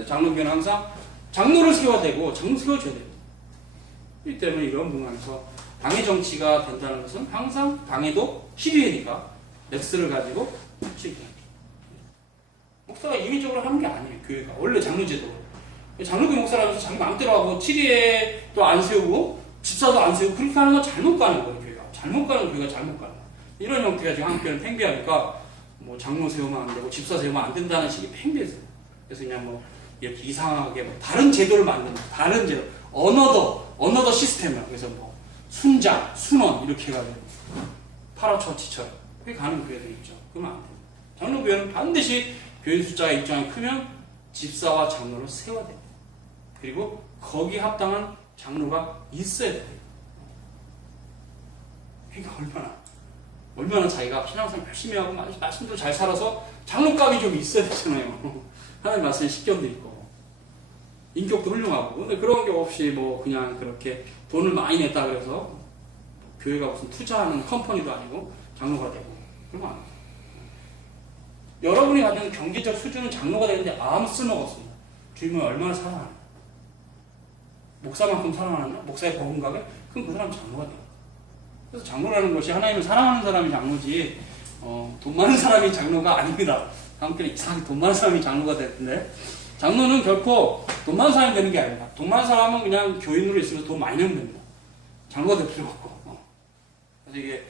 장로교는 항상 장로를 세워야 되고 장로 세워줘야 됩니다. 이 때문에 이런 부분에서 당의 정치가 된다는 것은 항상 당에도 시리회니까 렉스를 가지고 시리회. 목사가 임의적으로 하는 게 아니에요. 교회가 원래 장로제도. 장로교 목사라면서 자기 마음대로 하고 치리회도 안 세우고 집사도 안 세우고 그렇게 하는 건 잘못 가는 거예요. 교회가 잘못 가는 교회가 잘못 가는 거예요. 이런 형태가 지금 한국교회는 팽배하니까 뭐 장로 세우면 안 되고 집사 세우면 안 된다는 식이 팽배해서 그래서 그냥 뭐 이렇게 이상하게 뭐 다른 제도를 만든다. 다른 제도. 어너더 시스템이야. 그래서 뭐 순장, 순원 이렇게 해가지고 파라처치처럼 그게 가는 교회도 있죠. 그러면 안 돼요. 장로교회는 반드시 교인 숫자가 일정이 크면 집사와 장로를 세워야 됩니다. 그리고 거기에 합당한 장로가 있어야 돼요. 그러니까 얼마나 자기가 신앙생활 열심히 하고 말씀도 잘 살아서 장로감이 좀 있어야 되잖아요. 하나님 말씀에 식견도 있고 인격도 훌륭하고. 근데 그런 게 없이 뭐 그냥 그렇게 돈을 많이 냈다 그래서 교회가 무슨 투자하는 컴퍼니도 아니고 장로가 되고 그러면 안 돼요. 여러분이 가진 경제적 수준은 장로가 되는데 아무 쓸모가 없습니다. 주님을 얼마나 사랑하나? 목사만큼 사랑하나? 목사의 버금가게? 그럼 그 사람 장로가 돼요. 그래서 장로라는 것이 하나님을 사랑하는 사람이 장로지 돈 많은 사람이 장로가 아닙니다. 다음번에 이상하게 돈 많은 사람이 장로가 됐는데 장로는 결코 돈 많은 사람이 되는 게 아닙니다. 돈 많은 사람은 그냥 교인으로 있으면서 돈 많이 내면 됩니다. 장로가 될 필요가 없고. 그래서 이게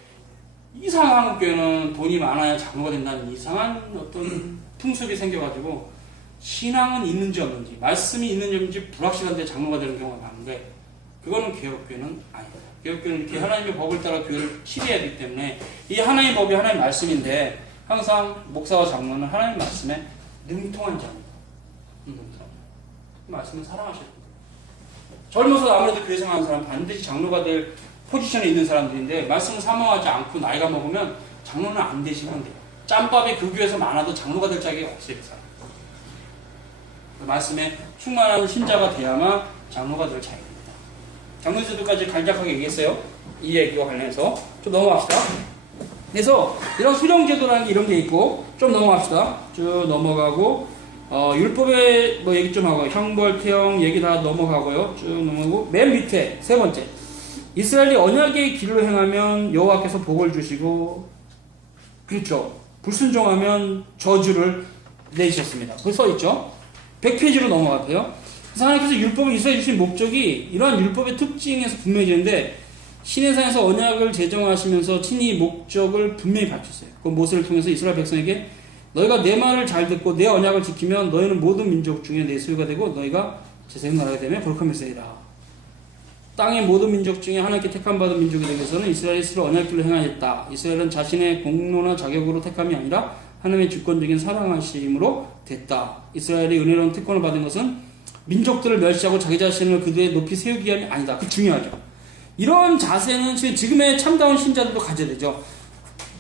이상한 한국교회는 돈이 많아야 장로가 된다는 이상한 어떤 풍습이 생겨가지고 신앙은 있는지 없는지 말씀이 있는지 없는지 불확실한데 장로가 되는 경우가 많은데 그거는 개혁교회는 아니다. 개혁교회는 이렇게 하나님의 법을 따라 교회를 치료해야 되기 때문에 이 하나님의 법이 하나님의 말씀인데 항상 목사와 장로는 하나님의 말씀에 능통한 자입니다. 말씀을 사랑하셔야 됩니다. 젊어서 아무래도 교회 생활하는 사람 반드시 장로가 될 포지션에 있는 사람들인데 말씀을 사모하지 않고 나이가 먹으면 장로는 안 되시면 돼요. 짬밥이 그 교회에서 많아도 장로가 될 자격이 없어요. 그 사람. 그 말씀에 충만한 신자가 돼야만 장로가 될 자격입니다. 장로제도까지 간략하게 얘기했어요. 이 얘기와 관련해서 좀 넘어갑시다. 그래서 이런 수령제도라는 게 이런 게 있고 좀 넘어갑시다. 쭉 넘어가고 율법의 뭐 얘기 좀 하고 형벌, 태형 얘기 다 넘어가고요. 쭉 넘어가고 맨 밑에 세 번째 이스라엘이 언약의 길로 행하면 여호와께서 복을 주시고 그렇죠. 불순종하면 저주를 내리셨습니다. 그거 써있죠. 100페이지로 넘어갈게요. 그래서 하나님께서 율법을 이스라엘에 주신 목적이 이러한 율법의 특징에서 분명해지는데 시내산에서 언약을 제정하시면서 친히 목적을 분명히 밝혔어요. 그 모세를 통해서 이스라엘 백성에게 너희가 내 말을 잘 듣고 내 언약을 지키면 너희는 모든 민족 중에 내 소유가 되고 너희가 제 소유 나라가 되면 거룩한 백성이다. 땅의 모든 민족 중에 하나님께 택함받은 민족이 되기 위해서는 이스라엘이 스스로 언약길로 행하였다. 이스라엘은 자신의 공로나 자격으로 택함이 아니라 하나님의 주권적인 사랑하심으로 됐다. 이스라엘이 은혜로운 특권을 받은 것은 민족들을 멸시하고 자기 자신을 그들의 높이 세우기 위함이 아니다. 그 중요하죠. 이런 자세는 지금의 참다운 신자들도 가져야 되죠.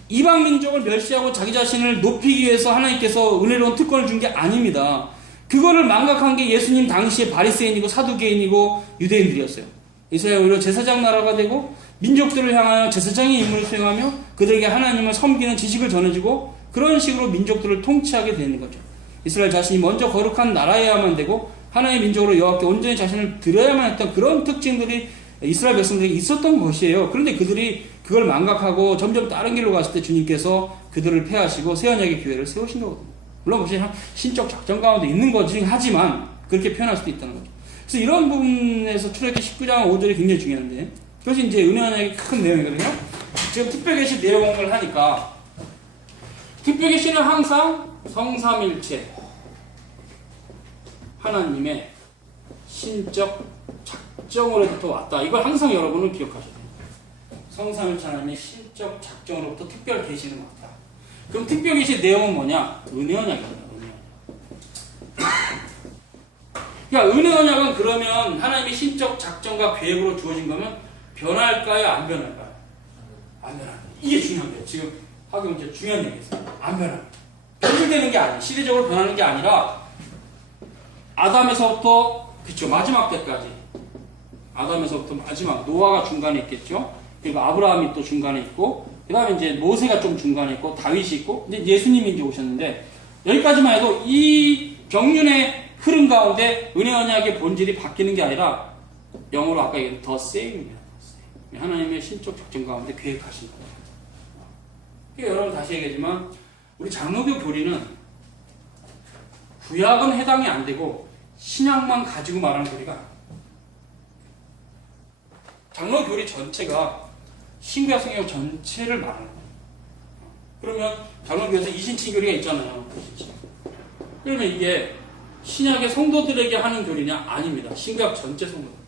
이방 민족을 멸시하고 자기 자신을 높이기 위해서 하나님께서 은혜로운 특권을 준 게 아닙니다. 그거를 망각한 게 예수님 당시에 바리새인이고 사두개인이고 유대인들이었어요. 이스라엘 오히려 제사장 나라가 되고 민족들을 향하여 제사장의 임무를 수행하며 그들에게 하나님을 섬기는 지식을 전해주고 그런 식으로 민족들을 통치하게 되는 거죠. 이스라엘 자신이 먼저 거룩한 나라여야만 되고 하나님의 민족으로 여호와께 온전히 자신을 드려야만 했던 그런 특징들이 이스라엘 백성들에게 있었던 것이에요. 그런데 그들이 그걸 망각하고 점점 다른 길로 갔을 때 주님께서 그들을 폐하시고 새 언약의 교회를 세우신 거거든요. 물론 혹시 신적 작전 가운데 있는 거지 하지만 그렇게 표현할 수도 있다는 거죠. 그래서 이런 부분에서 출애굽기 19장 5절이 굉장히 중요한데 그것이 이제 은혜 언약의 큰 내용이거든요. 지금 특별계시 내용을 하니까 특별계시는 항상 성삼일체 하나님의 신적 작정으로부터 왔다. 이걸 항상 여러분은 기억하셔야 돼요. 성삼일체 하나님의 신적 작정으로부터 특별계시는 왔다. 그럼 특별계시 내용은 뭐냐? 은혜 언약입니다. 그러니까 은혜 언약은 그러면 하나님의 신적 작정과 계획으로 주어진 거면 변할까요? 안 변할까요? 안 변합니다. 이게 중요한 거예요. 지금 하경 이제 중요한 얘기였어요. 안 변합니다. 변질되는 게 아니에요. 시대적으로 변하는 게 아니라 아담에서부터 그쵸 마지막 때까지 아담에서부터 마지막 노아가 중간에 있겠죠. 그리고 아브라함이 또 중간에 있고 그 다음에 이제 모세가 좀 중간에 있고 다윗이 있고 이제 예수님이 이제 오셨는데 여기까지만 해도 이 경륜의 흐름 가운데 은혜 언약의 본질이 바뀌는 게 아니라 영어로 아까 얘기한 the same입니다. 하나님의 신적 작정 가운데 계획하신 거예요. 그러니까 여러분 다시 얘기하지만 우리 장로교 교리는 구약은 해당이 안 되고 신약만 가지고 말하는 교리가 아니에요. 장로 교리 전체가 신구약 성경 전체를 말하는 거예요. 그러면 장로교에서 이신칭 교리가 있잖아요. 그러면 이게 신약의 성도들에게 하는 교리냐? 아닙니다. 신구약 전체 성도들.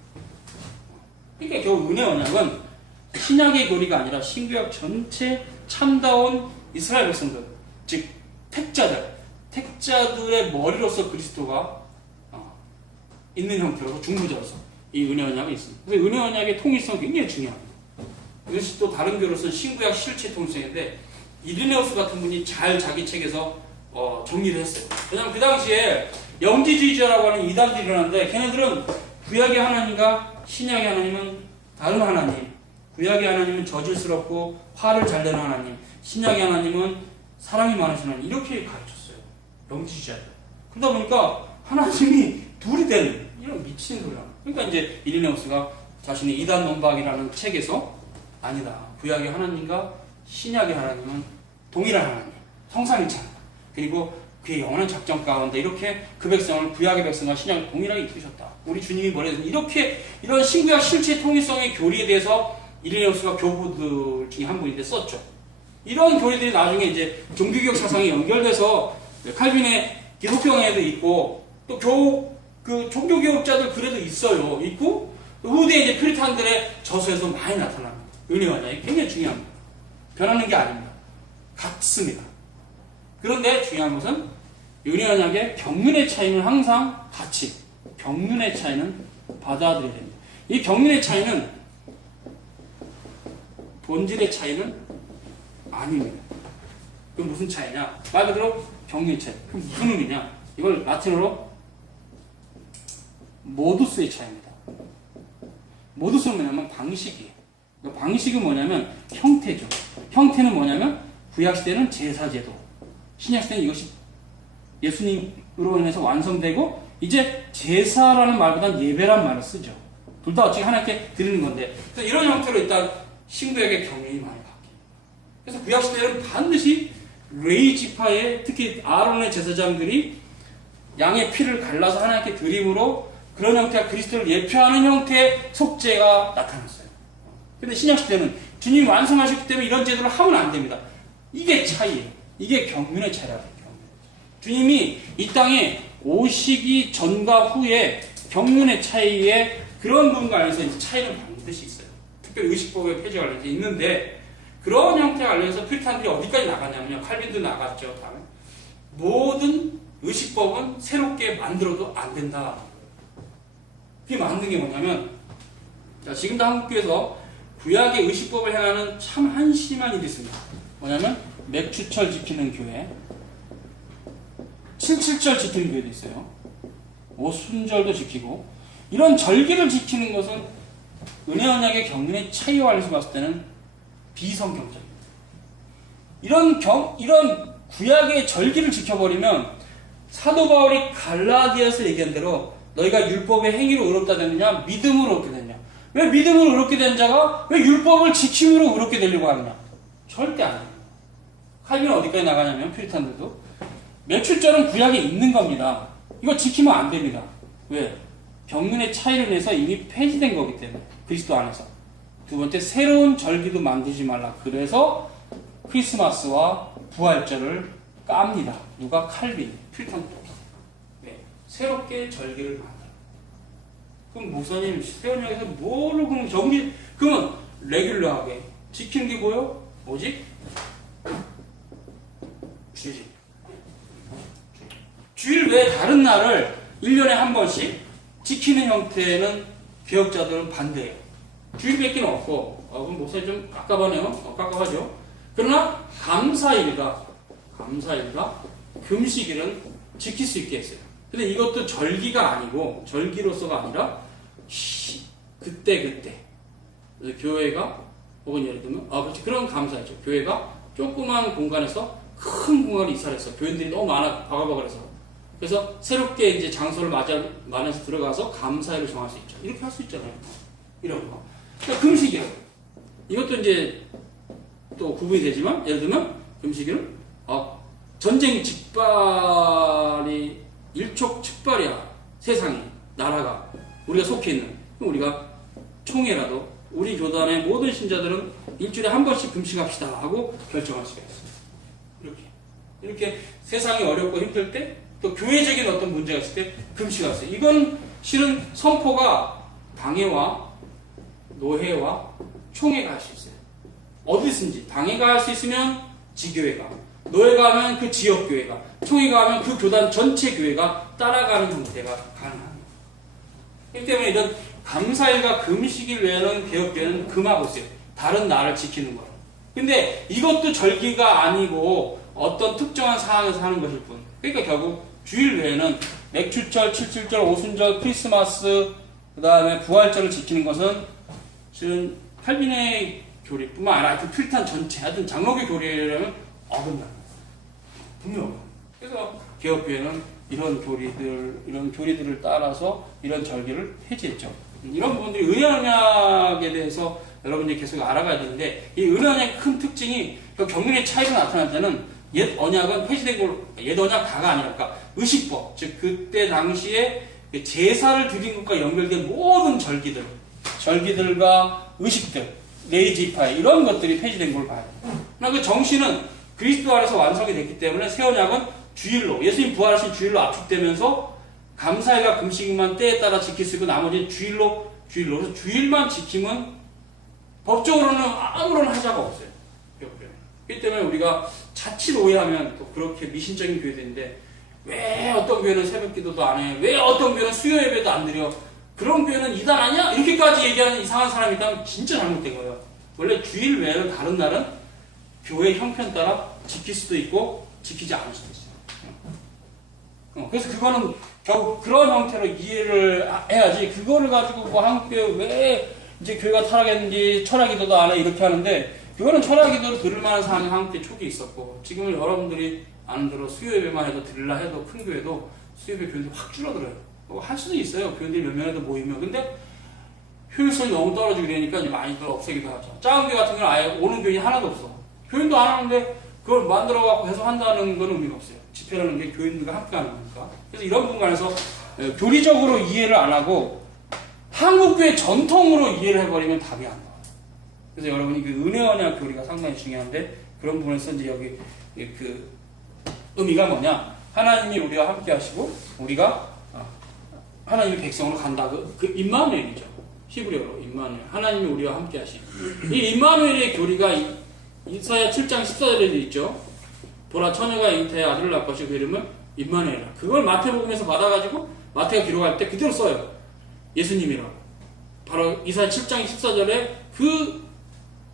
그러니까 결국 은혜 언약은 신약의 교리가 아니라 신구약 전체 참다운 이스라엘 백성들, 즉 택자들의 머리로서 그리스도가 있는 형태로 중보자로서 이 은혜 언약이 있습니다. 그래서 은혜 언약의 통일성 굉장히 중요합니다. 이것이 또 다른 교로서는 신구약 실체 통일성인데 이리네우스 같은 분이 잘 자기 책에서 정리를 했어요. 왜냐하면 그 당시에 영지주의자라고 하는 이단들이 일어났는데 걔네들은 구약의 하나님과 신약의 하나님은 다른 하나님, 구약의 하나님은 저질스럽고 화를 잘 내는 하나님, 신약의 하나님은 사랑이 많으신 하나님 이렇게 가르쳤어요. 영지주의자들. 그러다 보니까 하나님이 둘이 되는 이런 미친 소리야. 그러니까 이제 이리네우스가 자신의 이단 논박이라는 책에서 아니다. 구약의 하나님과 신약의 하나님은 동일한 하나님, 성삼일체 하나님. 그리고 그의 영원한 작정 가운데 이렇게 그 백성을 구약의 백성과 신약을 동일하게 이끄셨다. 우리 주님이 뭐래든 이렇게 이런 신구약 실체 통일성의 교리에 대해서 이리네우스가 교부들 중에 한 분인데 썼죠. 이런 교리들이 나중에 이제 종교개혁 사상에 연결돼서 칼빈의 기독교에도 있고 또 그 종교개혁자들 글에도 있어요. 있고 후대에 이제 퓨리탄들의 저서에도 많이 나타납니다. 은혜 언약이 굉장히 중요합니다. 변하는 게 아닙니다. 같습니다. 그런데 중요한 것은 은혜 언약의 경륜의 차이는 항상 같이 경륜의 차이는 받아들여야 됩니다. 이 경륜의 차이는 본질의 차이는 아닙니다. 그럼 무슨 차이냐? 말 그대로 경륜의 차이. 그럼 무슨 의미냐? 이걸 라틴어로 모두스의 차이입니다. 모두스는 뭐냐면 방식이에요. 그러니까 방식은 뭐냐면 형태죠. 형태는 뭐냐면 구약시대는 제사제도, 신약시대는 이것이 예수님으로 인해서 완성되고 이제 제사라는 말보다는 예배란 말을 쓰죠. 둘 다 어차피 하나님께 드리는 건데 그래서 이런 형태로 일단 신구약의 경륜이 많이 바뀝니다. 그래서 구약시대는 반드시 레위 지파의 특히 아론의 제사장들이 양의 피를 갈라서 하나님께 드림으로 그런 형태가 그리스도를 예표하는 형태의 속죄가 나타났어요. 근데 신약시대는 주님이 완성하셨기 때문에 이런 제도를 하면 안 됩니다. 이게 차이예요. 이게 경륜의 차이라고 해요. 주님이 이 땅에 오시기 전과 후에 경륜의 차이에 그런 부분과 관련해서 이제 차이는 반드시 있어요. 특별히 의식법의 폐지가 관련해서 있는데 그런 형태와 관련해서 퓨리탄들이 어디까지 나갔냐면요. 칼빈도 나갔죠. 다음에 모든 의식법은 새롭게 만들어도 안 된다. 그게 만든 게 뭐냐면 자, 지금도 한국교회에서 구약의 의식법을 행하는 참 한심한 일이 있습니다. 뭐냐면 맥주철 지키는 교회 7.7절 지키는 교회도 있어요. 오순절도 지키고 이런 절기를 지키는 것은 은혜 언약의 경륜의 차이와 관련해서 봤을 때는 비성경적입니다. 이런 구약의 절기를 지켜버리면 사도 바울이 갈라디아서 얘기한 대로 너희가 율법의 행위로 의롭다 되느냐 믿음으로 의롭게 되느냐. 왜 믿음으로 의롭게 된 자가 왜 율법을 지킴으로 의롭게 되려고 하느냐. 절대 안 됩니다. 칼빈은 어디까지 나가냐면 퓨리탄들도 매출절은 구약에 있는 겁니다. 이거 지키면 안 됩니다. 왜? 경륜의 차이를 내서 이미 폐지된 거기 때문에 그리스도 안에서 두 번째, 새로운 절기도 만들지 말라. 그래서 크리스마스와 부활절을 깝니다. 누가? 칼빈, 필턴. 네. 새롭게 절기를 만들어. 그럼 목사님, 세원역에서 뭐를 그럼 정리, 그러면 레귤러하게 지키는 게 뭐요? 뭐지? 주일. 주일 외에 다른 날을 1년에 한 번씩 지키는 형태는 개혁자들은 반대해요. 주일밖에 없고, 그럼 목사님 좀 깝깝하네요. 깝깝하죠? 그러나 감사일과 금식일은 지킬 수 있게 했어요. 근데 이것도 절기가 아니고, 절기로서가 아니라 그때 그래서 교회가 혹은 예를 들면 그렇지, 그런 감사이죠. 교회가 조그만 공간에서 큰 공간을 이사를 했어. 교인들이 너무 많아 바글바글해서. 그래서 새롭게 이제 장소를 마련해서 들어가서 감사일을 정할 수 있죠. 이렇게 할 수 있잖아요. 이런 거. 그러니까 금식일 이것도 이제 또 구분이 되지만, 예를 들면 금식일은 전쟁 직발이 일촉즉발이야. 세상이, 나라가, 우리가 속해 있는. 그럼 우리가 총회라도 우리 교단의 모든 신자들은 일주일에 한 번씩 금식합시다 하고 결정할 수가 있어요. 이렇게 세상이 어렵고 힘들 때, 또 교회적인 어떤 문제가 있을 때 금식할 수 있어요. 이건 실은 선포가 당회와 노회와 총회가 할 수 있어요. 어디든지 당회가 할 수 있으면 지교회가, 노회가 하면 그 지역교회가, 총회가 하면 그 교단 전체 교회가 따라가는 형태가 가능합니다. 그렇기 때문에 이런 감사일과 금식일 외에는 개혁교회는 금하고 있어요. 다른 날을 지키는 거예요. 근데 이것도 절기가 아니고 어떤 특정한 상황에서 하는 것일 뿐. 그러니까 결국 주일 외에는 맥주절, 칠칠절, 오순절, 크리스마스, 그 다음에 부활절을 지키는 것은 실은 칼빈의 교리뿐만 아니라 하여튼 필탄 전체, 하여튼 장로교 교리라면 어긋납니다. 분명. 그래서 개혁교회는 이런 교리들을 따라서 이런 절기를 폐지했죠. 이런 부분들이 은혜 언약에 대해서 여러분들이 계속 알아가야 되는데, 이 은혜 언약의 큰 특징이 경륜의 차이가 나타날 때는 옛 언약은 폐지된 걸, 옛 언약 다가 아니라, 그러니까 의식법, 즉 그때 당시에 제사를 드린 것과 연결된 모든 절기들과 의식들, 네이지파이 이런 것들이 폐지된 걸 봐요. 그러나 그 정신은 그리스도 안에서 완성이 됐기 때문에 새 언약은 주일로, 예수님 부활하신 주일로 압축되면서 감사일과 금식만 때에 따라 지킬 수 있고 나머지는 주일로. 그래서 주일만 지키면 법적으로는 아무런 하자가 없어요. 그렇기 때문에 우리가 자칫 오해하면 또 그렇게 미신적인 교회들인데, 왜 어떤 교회는 새벽 기도도 안 해? 왜 어떤 교회는 수요 예배도 안 드려? 그런 교회는 이단 아니야? 이렇게까지 얘기하는 이상한 사람이 있다면 진짜 잘못된 거예요. 원래 주일 외에는 다른 날은 교회 형편 따라 지킬 수도 있고 지키지 않을 수도 있어요. 그래서 그거는 결국 그런 형태로 이해를 해야지, 그거를 가지고 뭐 한국교회 왜 이제 교회가 타락했는지 철학기도도 안 해 이렇게 하는데, 그거는 철학기도를 들을 만한 사람이 한국교회 초기에 있었고, 지금은 여러분들이 아는 대로 수요예배만 해도 들으려 해도 큰 교회도 수요예배 교인들이 확 줄어들어요. 할 수도 있어요. 교인들이 몇 명이라도 모이면. 근데 효율성이 너무 떨어지게 되니까 이제 많이들 없애기도 하죠. 작은 교회 같은 경우는 아예 오는 교인이 하나도 없어. 교인도 안 하는데 그걸 만들어갖고 해서 한다는 건 의미가 없어요. 집회라는 게 교인들과 함께 하는 거니까. 그래서 이런 부분에서 교리적으로 이해를 안 하고 한국교회 전통으로 이해를 해버리면 답이 안 나와요. 그래서 여러분이 그 은혜 언약 교리가 상당히 중요한데, 그런 부분에서 이제 여기 그 의미가 뭐냐? 하나님이 우리와 함께 하시고 우리가 하나님의 백성으로 간다. 그 임마누엘이죠. 히브리어로 임마누엘. 하나님이 우리와 함께 하신. 이 임마누엘의 교리가 이사야 7장 14절에 있죠. 보라, 처녀가 잉태해 아들을 낳을 것이고 그 이름은 임마누엘이라. 그걸 마태복음에서 받아가지고 마태가 기록할 때 그대로 써요. 예수님이라고. 바로 이사야 7장 14절에 그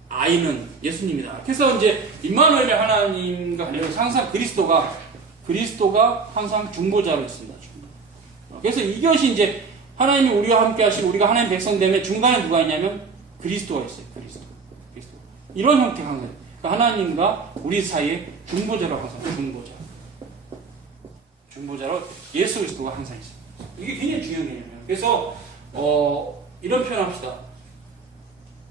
아이는 예수님이다. 그래서 이제 임마누엘의 하나님과 관련해서 항상 그리스도가 항상 중보자로 있습니다. 그래서 이것이 이제 하나님이 우리와 함께 하시고 우리가 하나님 백성 되면 중간에 누가 있냐면 그리스도가 있어요. 그리스도. 이런 형태가 항상 그러니까 하나님과 우리 사이에 중보자로 항상 중보자로 예수 그리스도가 항상 있어요. 이게 굉장히 중요한 개념이에요. 그래서 이런 표현 합시다.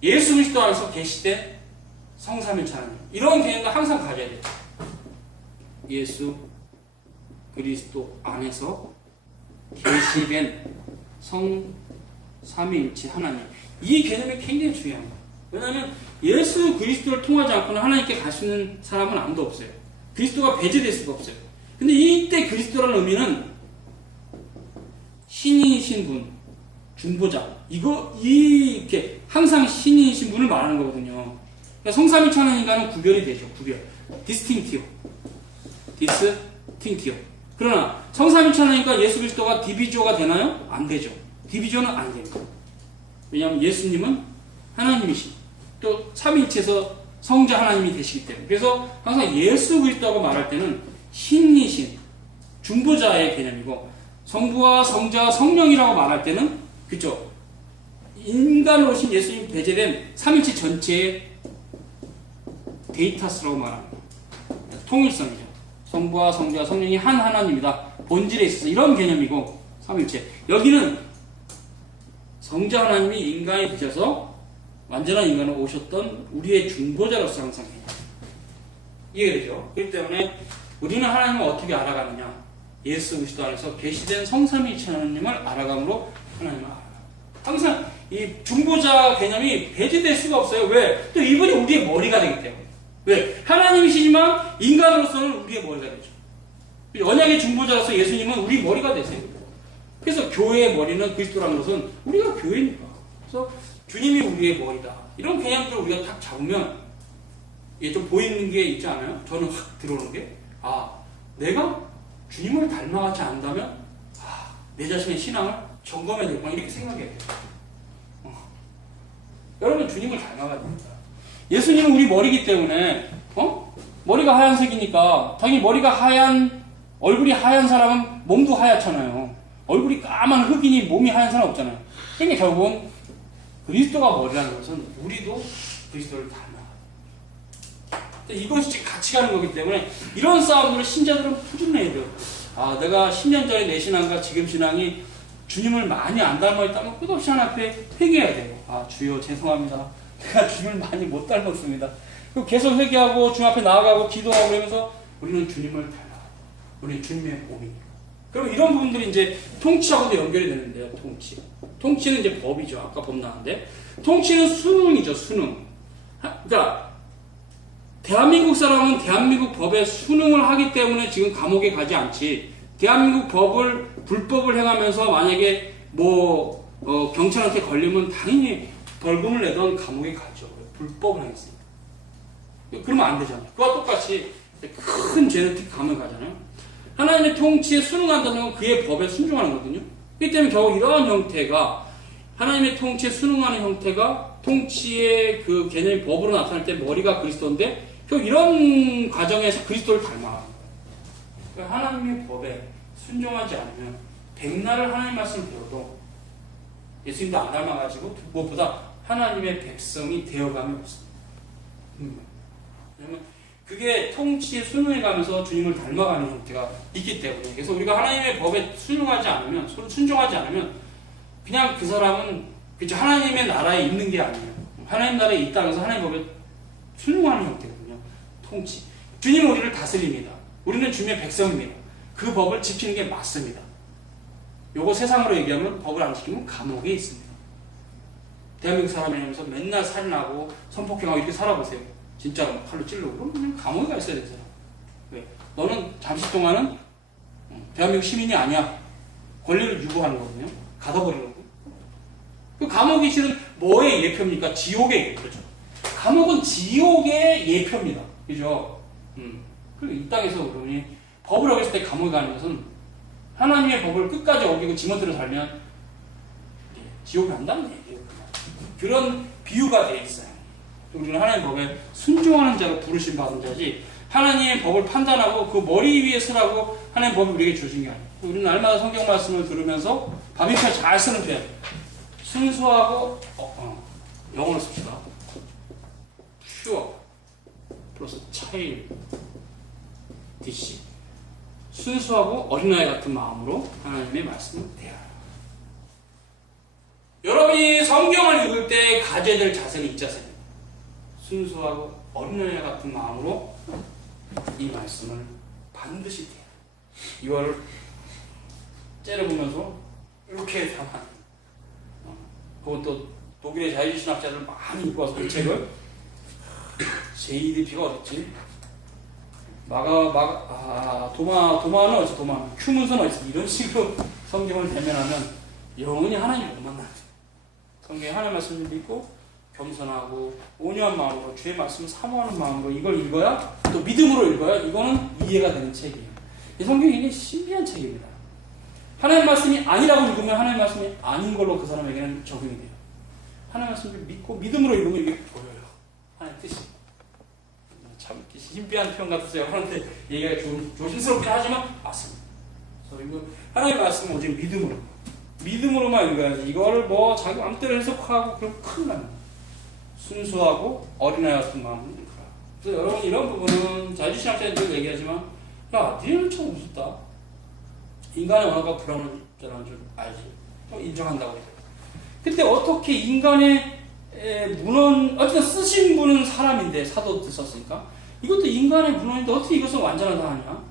예수 그리스도 안에서 계시된 성삼일체 하나님, 이런 개념도 항상 가져야 돼요. 예수 그리스도 안에서 계시된 성삼위일체 하나님, 이 개념이 굉장히 중요한 거예요. 왜냐하면 예수 그리스도를 통하지 않고는 하나님께 갈 수 있는 사람은 아무도 없어요. 그리스도가 배제될 수가 없어요. 근데 이때 그리스도라는 의미는 신이신 분, 중보자, 이렇게 항상 신이신 분을 말하는 거거든요. 그러니까 성삼위치 하나님과는 구별이 되죠. 구별. 디스팅티어. 그러나 성삼위치 하나님과 예수 그리스도가 디비조가 되나요? 안 되죠. 디비조는 안 됩니다. 왜냐하면 예수님은 하나님이신, 또 삼위일체에서 성자 하나님이 되시기 때문에. 그래서 항상 예수 그리스도라고 말할 때는 신이신 중보자의 개념이고, 성부와 성자와 성령이라고 말할 때는 그죠, 인간으로 오신 예수님 배제된 삼위일체 전체의 데이터스라고 말합니다. 통일성이죠. 성부와 성자와 성령이 한 하나님이다. 본질에 있어서 이런 개념이고, 삼위일체. 여기는 성자 하나님이 인간이 되셔서 완전한 인간으로 오셨던 우리의 중보자로서 항상 이해되죠? 그렇기 때문에 우리는 하나님을 어떻게 알아가느냐? 예수 그리스도 안에서 계시된 성삼위일체 하나님을 알아감으로 하나님을 알아가. 항상 이 중보자 개념이 배제될 수가 없어요. 왜? 또 이분이 우리의 머리가 되기 때문에. 왜? 하나님이시지만 인간으로서는 우리의 머리가 되죠. 언약의 중보자로서 예수님은 우리 머리가 되세요. 그래서 교회의 머리는 그리스도라는 것은 우리가 교회니까. 그래서 주님이 우리의 머리다. 이런 개념들을 우리가 딱 잡으면 이게 좀 보이는 게 있지 않아요? 저는 확 들어오는 게, 내가 주님을 닮아가지 않는다면 내 자신의 신앙을 점검해야 되겠구나, 이렇게 생각해야 돼요. 여러분, 주님을 닮아가야 됩니다. 예수님은 우리 머리이기 때문에 머리가 하얀색이니까 당연히 머리가 하얀, 얼굴이 하얀 사람은 몸도 하얗잖아요. 얼굴이 까만 흑인이 몸이 하얀 사람 없잖아요. 그러니까 결국은 그리스도가 머리라는 것은 우리도 그리스도를 닮아. 이것이 같이 가는 거기 때문에 이런 싸움들을 신자들은 푸준해야 돼요. 내가 10년 전에 내 신앙과 지금 신앙이 주님을 많이 안 닮아 있다면 끝없이 하나님 앞에 회개해야 돼요. 주여 죄송합니다. 내가 주님을 많이 못 닮았습니다. 그리고 계속 회개하고 주님 앞에 나아가고 기도하고 그러면서 우리는 주님을 닮아. 우리는 주님의 몸이니까. 그럼 이런 부분들이 이제 통치하고도 연결이 되는데요. 통치는 이제 법이죠. 아까 법 나왔는데. 통치는 수능이죠. 수능. 그러니까 대한민국 사람은 대한민국 법에 수능을 하기 때문에 지금 감옥에 가지 않지. 대한민국 법을 불법을 행하면서 만약에 경찰한테 걸리면 당연히 벌금을 내던 감옥에 가죠. 불법을 행했으니까. 그러면 안 되잖아요. 그와 똑같이 큰 죄는 특히 감옥에 가잖아요. 하나님의 통치에 순응한다는 건 그의 법에 순종하는 거거든요. 그렇기 때문에 결국 이러한 형태가, 하나님의 통치에 순응하는 형태가 통치의 그 개념이 법으로 나타날 때 머리가 그리스도인데, 결국 이런 과정에서 그리스도를 닮아가는 거예요. 그러니까 하나님의 법에 순종하지 않으면 백날을 하나님 말씀을 배워도 예수님도 안 닮아가지고 무엇보다 하나님의 백성이 되어감이 없습니다. 왜냐면 그게 통치에 순응해가면서 주님을 닮아가는 형태가 있기 때문에. 그래서 우리가 하나님의 법에 순종하지 않으면, 순종하지 않으면 그냥 그 사람은 그쵸, 하나님의 나라에 있는 게 아니에요. 하나님 나라에 있다고 해서 하나님 법에 순종하는 형태거든요. 통치. 주님은 우리를 다스립니다. 우리는 주님의 백성입니다. 그 법을 지키는 게 맞습니다. 요거 세상으로 얘기하면 법을 안 지키면 감옥에 있습니다. 대한민국 사람이면서 맨날 살인하고 성폭행하고 이렇게 살아보세요. 진짜로 칼로 찔르고 그럼 그냥 감옥에 가 있어야 되잖아. 왜? 너는 잠시 동안은 대한민국 시민이 아니야. 권리를 유보하는 거거든요. 가둬버리는 거. 그 감옥이 실은 뭐의 예표입니까? 지옥의 예표죠. 감옥은 지옥의 예표입니다. 그죠? 그리고 이 땅에서 그러니 법을 어겼을 때 감옥에 가는 것은 하나님의 법을 끝까지 어기고 지멋대로 살면 지옥에 간다는 얘기예요. 그런 비유가 되어 있어요. 우리는 하나님의 법에 순종하는 자로 부르심 받은 자지, 하나님의 법을 판단하고 그 머리 위에 서라고 하나님의 법이 우리에게 주신 게 아니에요. 우리는 날마다 성경 말씀을 들으면서 바비표 잘 쓰는 표현, 순수하고 영어로 씁시다. pure 플러스 child DC, 순수하고 어린아이 같은 마음으로 하나님의 말씀을 대하라. 여러분이 성경을 읽을 때 가져야 될 자세는 이 자세입니다. 순수하고 어린아이 같은 마음으로 이 말씀을 반드시 대하라. 이걸 째려보면서 이렇게 담아. 그것도 독일의 자유신학자들 많이 읽고 와서 이 책을 JDP가 어딨지? 도마는 어디 도마? 큐문서는 어디? 이런 식으로 성경을 대면하면 영원히 하나님을 못 만나요. 성경에 하나님 말씀을 믿고 겸손하고 온유한 마음으로 주의 말씀을 사모하는 마음으로 이걸 읽어야 또 믿음으로 읽어야 이거는 이해가 되는 책이에요. 이 성경이 굉장히 신비한 책입니다. 하나님 말씀이 아니라고 읽으면 하나님 말씀이 아닌 걸로 그 사람에게는 적용이 돼요. 하나님 말씀을 믿고 믿음으로 읽으면 이게 보여요. 하나님 뜻이. 참 신비한 표현 같았어요. 하는데 얘기가 조심스럽긴 하지만 맞습니다. 그래서 이거 하나님 말씀은 오직 믿음으로만 읽어야지. 이거를 뭐 자기 마음대로 해석하고 그럼 큰일 납니다. 순수하고 어린아이 같은 마음은 그래요. 그래서 여러분 이런 부분은 자유신학자들 얘기하지만 야 니네는 참 우습다. 인간의 언어가 불안한 줄 알지. 인정한다고 해요. 근데 어떻게 인간의 문헌 어쨌든 쓰신 분은 사람인데 사도도 썼으니까 이것도 인간의 문헌인데 어떻게 이것을 완전하다 하냐?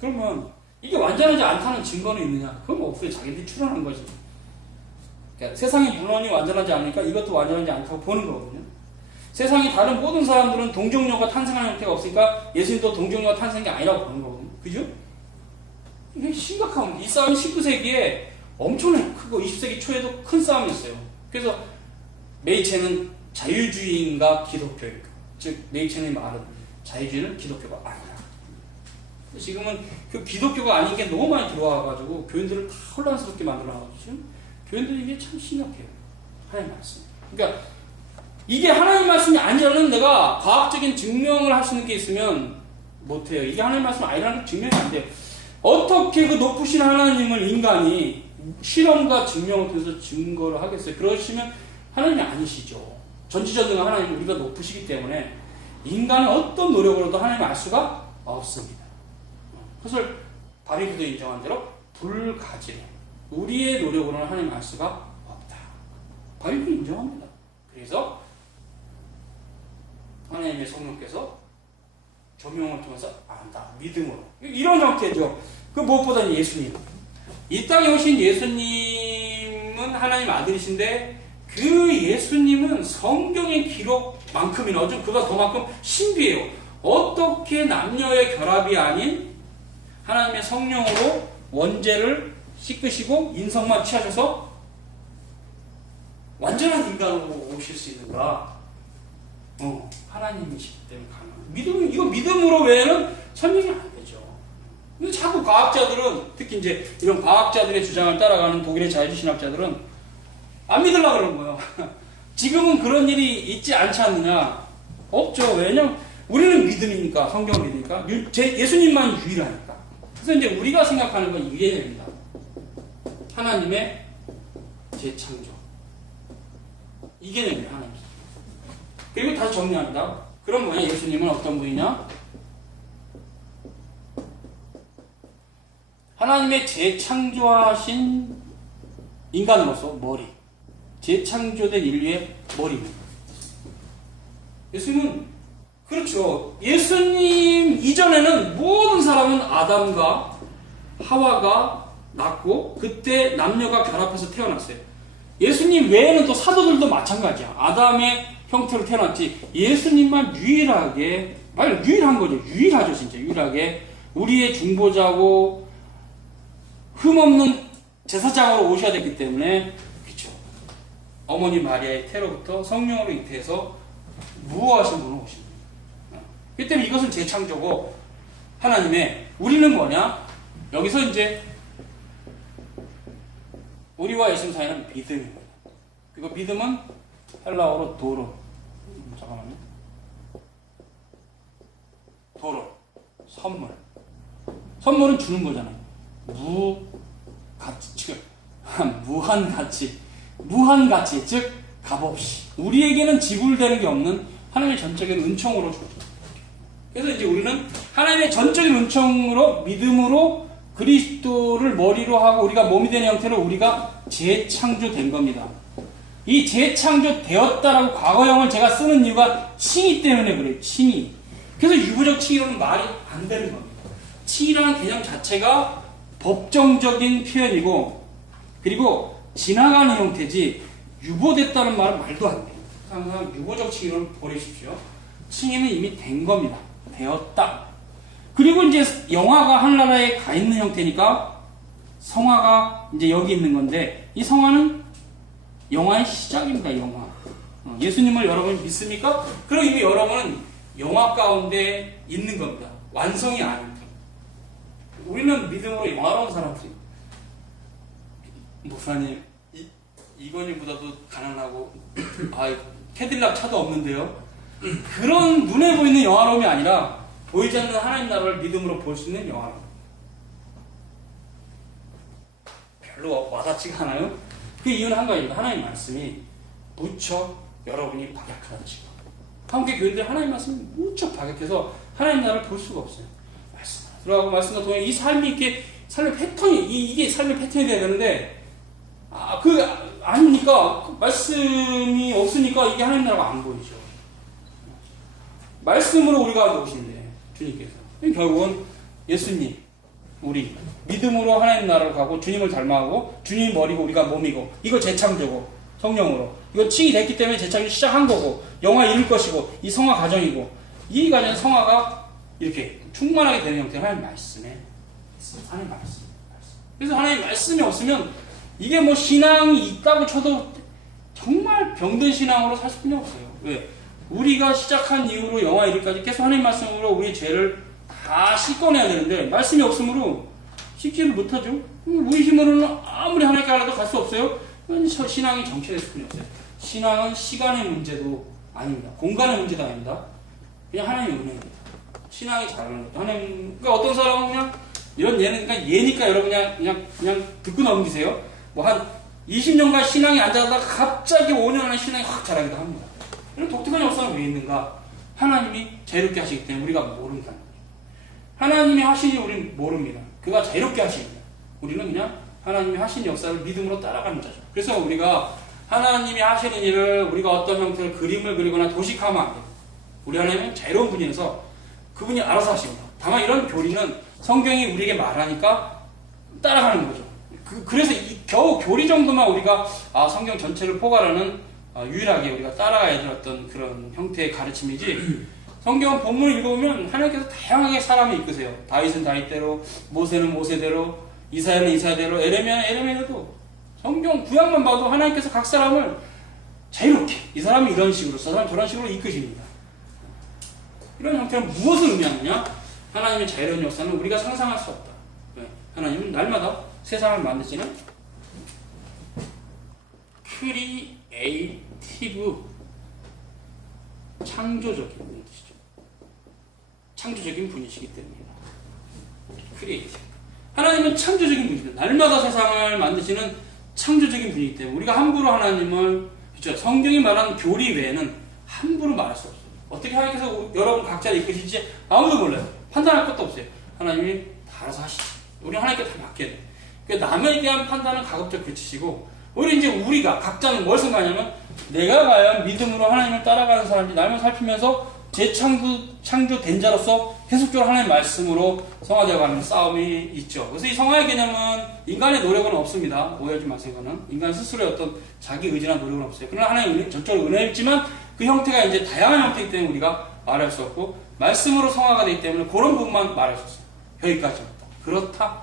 그러면 이게 완전하지 않다는 증거는 있느냐? 그건 없어요. 자기들이 추론한 거지. 그러니까 세상의 문헌이 완전하지 않으니까 이것도 완전하지 않다고 보는 거거든요. 세상의 다른 모든 사람들은 동정녀가 탄생하는 형태가 없으니까 예수님도 동정녀가 탄생한 게 아니라고 보는 거거든요. 그죠? 이게 심각한 이 싸움이 19세기에 엄청나게 크고 20세기 초에도 큰 싸움이었어요. 그래서 메이체는 자유주의인가 기독교인가, 즉 메이체의 말은 자유주의는 기독교가 아니다. 지금은 그 기독교가 아닌 게 너무 많이 들어와가지고 교인들을 다 혼란스럽게 만들어놔가지고 지금 교인들이 이게 참 심각해요. 하나님 말씀. 그러니까 이게 하나님 말씀이 아니라는 내가 과학적인 증명을 할 수 있는 게 있으면 못해요. 이게 하나님 말씀 아니라는 게 증명이 안 돼요. 어떻게 그 높으신 하나님을 인간이 실험과 증명을 통해서 증거를 하겠어요? 그러시면 하나님이 아니시죠. 전지전능한 하나님은 우리가 높으시기 때문에 인간은 어떤 노력으로도 하나님을 알 수가 없습니다. 그것을 바리브도 인정한 대로 불가지래. 우리의 노력으로는 하나님을 알 수가 없다. 바리브도 인정합니다. 그래서 하나님의 성령께서 조명을 통해서 안다. 믿음으로. 이런 형태죠. 그 무엇보다 예수님. 이 땅에 오신 예수님은 하나님 아들이신데 그 예수님은 성경의 기록만큼이나 어쩜 그가 더만큼 신비해요. 어떻게 남녀의 결합이 아닌 하나님의 성령으로 원죄를 씻으시고 인성만 취하셔서 완전한 인간으로 오실 수 있는가? 하나님이시기 때문에 가능합니다. 이거 믿음으로 외에는 설명이 안 되죠. 근데 자꾸 과학자들은, 특히 이제 이런 과학자들의 주장을 따라가는 독일의 자유신학자들은 안 믿으려고 그러는 거예요. 지금은 그런 일이 있지 않지 않느냐? 없죠. 왜냐면 우리는 믿음이니까, 성경을 믿으니까, 예수님만 유일하니까. 그래서 이제 우리가 생각하는 건 이게 됩니다. 하나님의 재창조. 이게 됩니다. 하나님. 그리고 다시 정리합니다. 그럼 뭐냐? 예수님은 어떤 분이냐? 하나님의 재창조하신 인간으로서 머리. 재창조된 인류의 머리입니다. 예수님은 그렇죠. 예수님 이전에는 모든 사람은 아담과 하와가 낳고 그때 남녀가 결합해서 태어났어요. 예수님 외에는 또 사도들도 마찬가지야. 아담의 형태로 태어났지. 예수님만 유일하게, 유일한 거죠. 유일하죠, 진짜. 유일하게 우리의 중보자고 흠없는 제사장으로 오셔야 됐기 때문에, 그렇죠. 어머니 마리아의 태로부터 성령으로 잉태해서 무호하신 분으로 오신 거예요. 그 때문에 이것은 재창조고 하나님의, 우리는 뭐냐? 여기서 이제 우리와 예수님 사이는 믿음입니다. 그리고 믿음은 헬라어로 도로. 잠깐만요. 도로. 선물. 선물은 주는 거잖아요. 무가치, 즉 무한가치. 무한가치, 즉 값없이. 우리에게는 지불되는 게 없는 하나님의 전적인 은총으로 주죠. 그래서 이제 우리는 하나님의 전적인 은총으로 믿음으로 그리스도를 머리로 하고 우리가 몸이 되는 형태로 우리가 재창조된 겁니다. 이 재창조되었다라고 과거형을 제가 쓰는 이유가 칭의 때문에 그래요. 칭의. 그래서 유보적 칭의로는 말이 안 되는 겁니다. 칭의라는 개념 자체가 법정적인 표현이고, 그리고 지나가는 형태지 유보됐다는 말은 말도 안 돼요. 항상 유보적 칭의를 버리십시오. 칭의는 이미 된 겁니다. 되었다. 그리고 이제 영화가 하늘나라에 가 있는 형태니까 성화가 이제 여기 있는 건데 이 성화는 영화의 시작입니다. 영화. 예수님을 여러분이 믿습니까? 그럼 이미 여러분은 영화 가운데 있는 겁니다. 완성이 아닙니다. 우리는 믿음으로 영화로운 사람들이 목사님 이건희보다도 가난하고 캐딜락 차도 없는데요. 그런 눈에 보이는 영화로움이 아니라 보이지 않는 하나님 나라를 믿음으로 볼 수 있는 영화로움. 별로 와닿지가 않아요? 그 이유는 한 가지입니다. 하나님 말씀이 무척 여러분이 박약하다 지금. 한국의 교인들 하나님 말씀이 무척 박약해서 하나님 나라를 볼 수가 없어요. 말씀 들어가고 말씀과 동행 이 삶이 이렇게 삶의 패턴이 이게 삶의 패턴이 돼야 되는데 아니니까 말씀이 없으니까 이게 하나님 나라가 안 보이죠. 말씀으로 우리가 오신대 주님께서. 결국은 예수님 우리 믿음으로 하나님 나라로 가고 주님을 닮아가고 주님이 머리고 우리가 몸이고 이거 재창조고 성령으로 이거 칭이 됐기 때문에 재창조 시작한 거고 영화 이룰 것이고 이 성화 과정이고 이 과정 성화가 이렇게 충만하게 되는 형태는 하나님 말씀에 하나님 말씀. 그래서 하나님 말씀이 없으면 이게 뭐 신앙이 있다고 쳐도 정말 병든 신앙으로 살 수뿐이 없어요. 왜? 우리가 시작한 이후로 영화 이르기까지 계속 하나님 말씀으로 우리의 죄를 다 씻어내야 되는데 말씀이 없으므로 씻지를 못하죠. 우리 힘으로는 아무리 하나님께 하려도 갈 수 없어요. 신앙이 정체될 수뿐이 없어요. 신앙은 시간의 문제도 아닙니다. 공간의 문제도 아닙니다. 그냥 하나님의 은혜입니다. 신앙이 잘하는 것도 하나님. 그러니까 어떤 사람은 그냥 이런 예는 그러니까 예니까 여러분 그냥 듣고 넘기세요. 뭐 한 20년간 신앙이 안 자라다가 갑자기 5년 안에 신앙이 확 자라기도 합니다. 이런 독특한 역사는 왜 있는가? 하나님이 자유롭게 하시기 때문에 우리가 모른다는 거죠. 하나님이 하시니 우리는 모릅니다. 그가 자유롭게 하십니다. 우리는 그냥 하나님이 하신 역사를 믿음으로 따라가는 자죠. 그래서 우리가 하나님이 하시는 일을 우리가 어떤 형태로 그림을 그리거나 도식하면 안 돼요. 우리 하나님은 자유로운 분이라서 그분이 알아서 하십니다. 다만 이런 교리는 성경이 우리에게 말하니까 따라가는 거죠. 그래서 겨우 교리 정도만 우리가 성경 전체를 포괄하는 유일하게 우리가 따라가야 될 어떤 그런 형태의 가르침이지 성경 본문을 읽어보면 하나님께서 다양하게 사람을 이끄세요. 다윗은 다윗대로, 모세는 모세대로, 이사야는 이사야대로, 에레미야는 에레미야대로 성경 구약만 봐도 하나님께서 각 사람을 자유롭게 이 사람이 이런 식으로 저 사람이 저런 식으로 이끄십니다. 이런 형태는 무엇을 의미하느냐? 하나님의 자유로운 역사는 우리가 상상할 수 없다. 하나님은 날마다 세상을 만드시는 크리에이티브 창조적인 분이시죠. 창조적인 분이시기 때문입니다. 크리에이티브. 하나님은 창조적인 분이십니다. 날마다 세상을 만드시는 창조적인 분이기 때문에 우리가 함부로 하나님을 그렇죠. 성경이 말하는 교리 외에는 함부로 말할 수 없어요. 어떻게 하나님께서 여러분 각자를 이끄실지 아무도 몰라요. 판단할 것도 없어요. 하나님이 다 알아서 하시죠. 우리 하나님께 다 맡겨야 돼요. 남에 대한 판단은 가급적 그치시고 오히려 이제 우리가 각자는 뭘 생각하냐면 내가 과연 믿음으로 하나님을 따라가는 사람인지 날만 살피면서 재창조된 자로서 계속적으로 하나님의 말씀으로 성화되어가는 싸움이 있죠. 그래서 이 성화의 개념은 인간의 노력은 없습니다. 오해하지 마세요. 이거는 인간 스스로의 어떤 자기 의지나 노력은 없어요. 그러나 하나님의 전적으로 은혜였지만 그 형태가 이제 다양한 형태이기 때문에 우리가 말할 수 없고 말씀으로 성화가 되기 때문에 그런 부분만 말할 수 있어요. 여기까지입니다. 그렇다.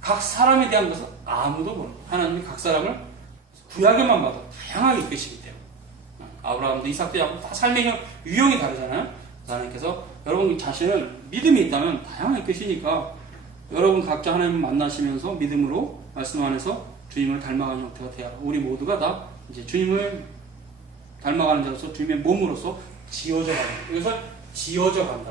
각 사람에 대한 것은 아무도 모릅니다. 하나님이 각 사람을 구약에만 봐도 다양하게 이끄시기 때문에 아브라함도 이삭도 야곱 다 삶의 유형이 다르잖아요. 하나님께서 여러분 자신을 믿음이 있다면 다양하게 이끄시니까 여러분 각자 하나님을 만나시면서 믿음으로 말씀 안에서 주님을 닮아가는 형태가 돼야 우리 모두가 다 이제 주님을 닮아가는 자로서 주님의 몸으로서 지어져 간다. 이것을 지어져 간다.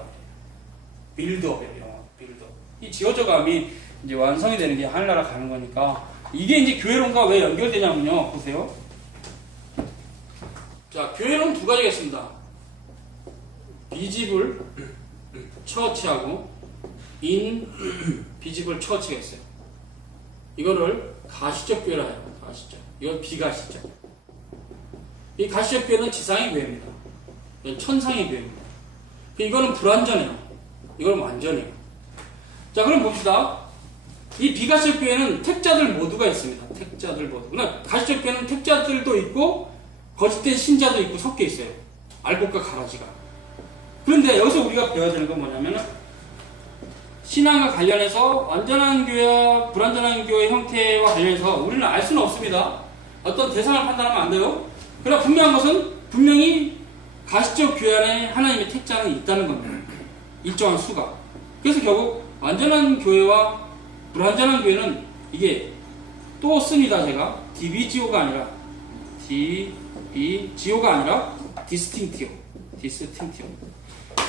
빌드업이에요. 빌드업. 이 지어져 감이 이제 완성이 되는 게 하늘나라 가는 거니까 이게 이제 교회론과 왜 연결되냐면요. 보세요. 자, 교회론 두 가지가 있습니다. 비지블 처치하고 인비지블 처치가 있어요. 이거를 가시적 교회라 해요. 가시적. 이건 비가시적. 이 가시적 교회는 지상의 교회입니다. 이건 천상의 교회입니다. 이거는 불완전해요. 이건 완전해요. 자, 그럼 봅시다. 이 비가시적 교회는 택자들 모두가 있습니다. 택자들 모두. 그러나 가시적 교회는 택자들도 있고 거짓된 신자도 있고 섞여 있어요. 알곡과 가라지가. 그런데 여기서 우리가 배워야 되는 건 뭐냐면은 신앙과 관련해서 완전한 교회와 불완전한 교회 형태와 관련해서 우리는 알 수는 없습니다. 어떤 대상을 판단하면 안 돼요. 그러나 분명한 것은 분명히 가시적 교회 안에 하나님의 택자는 있다는 겁니다. 일정한 수가. 그래서 결국 완전한 교회와 불완전한 교회는 이게 또 씁니다. 제가 디비지오가 아니라 디비지오가 아니라 디스팅티오.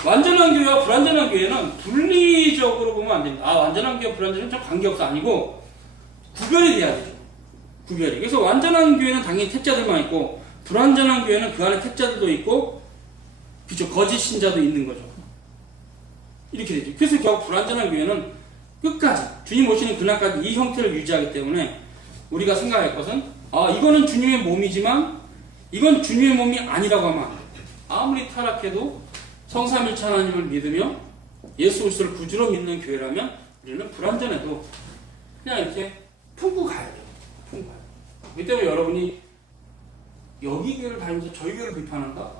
완전한 교회와 불완전한 교회는 분리적으로 보면 안 됩니다. 완전한 교회와 불완전한 교회는 관계없어 아니고 구별이 돼야 되죠. 구별이. 그래서 완전한 교회는 당연히 택자들만 있고 불완전한 교회는 그 안에 택자들도 있고 그죠, 거짓 신자도 있는 거죠. 이렇게 되죠. 그래서 결국 불완전한 교회는 끝까지 주님 오시는 그날까지 이 형태를 유지하기 때문에 우리가 생각할 것은 이거는 주님의 몸이지만 이건 주님의 몸이 아니라고 하면 안 돼요. 아무리 타락해도 성삼일체 하나님을 믿으며 예수 그리스도를 구주로 믿는 교회라면 우리는 불완전해도 그냥 이렇게 품고 가야 돼요. 품고 가야 돼요. 그 때문에 여러분이 여기 교회를 다니면서 저희 교회를 비판한다?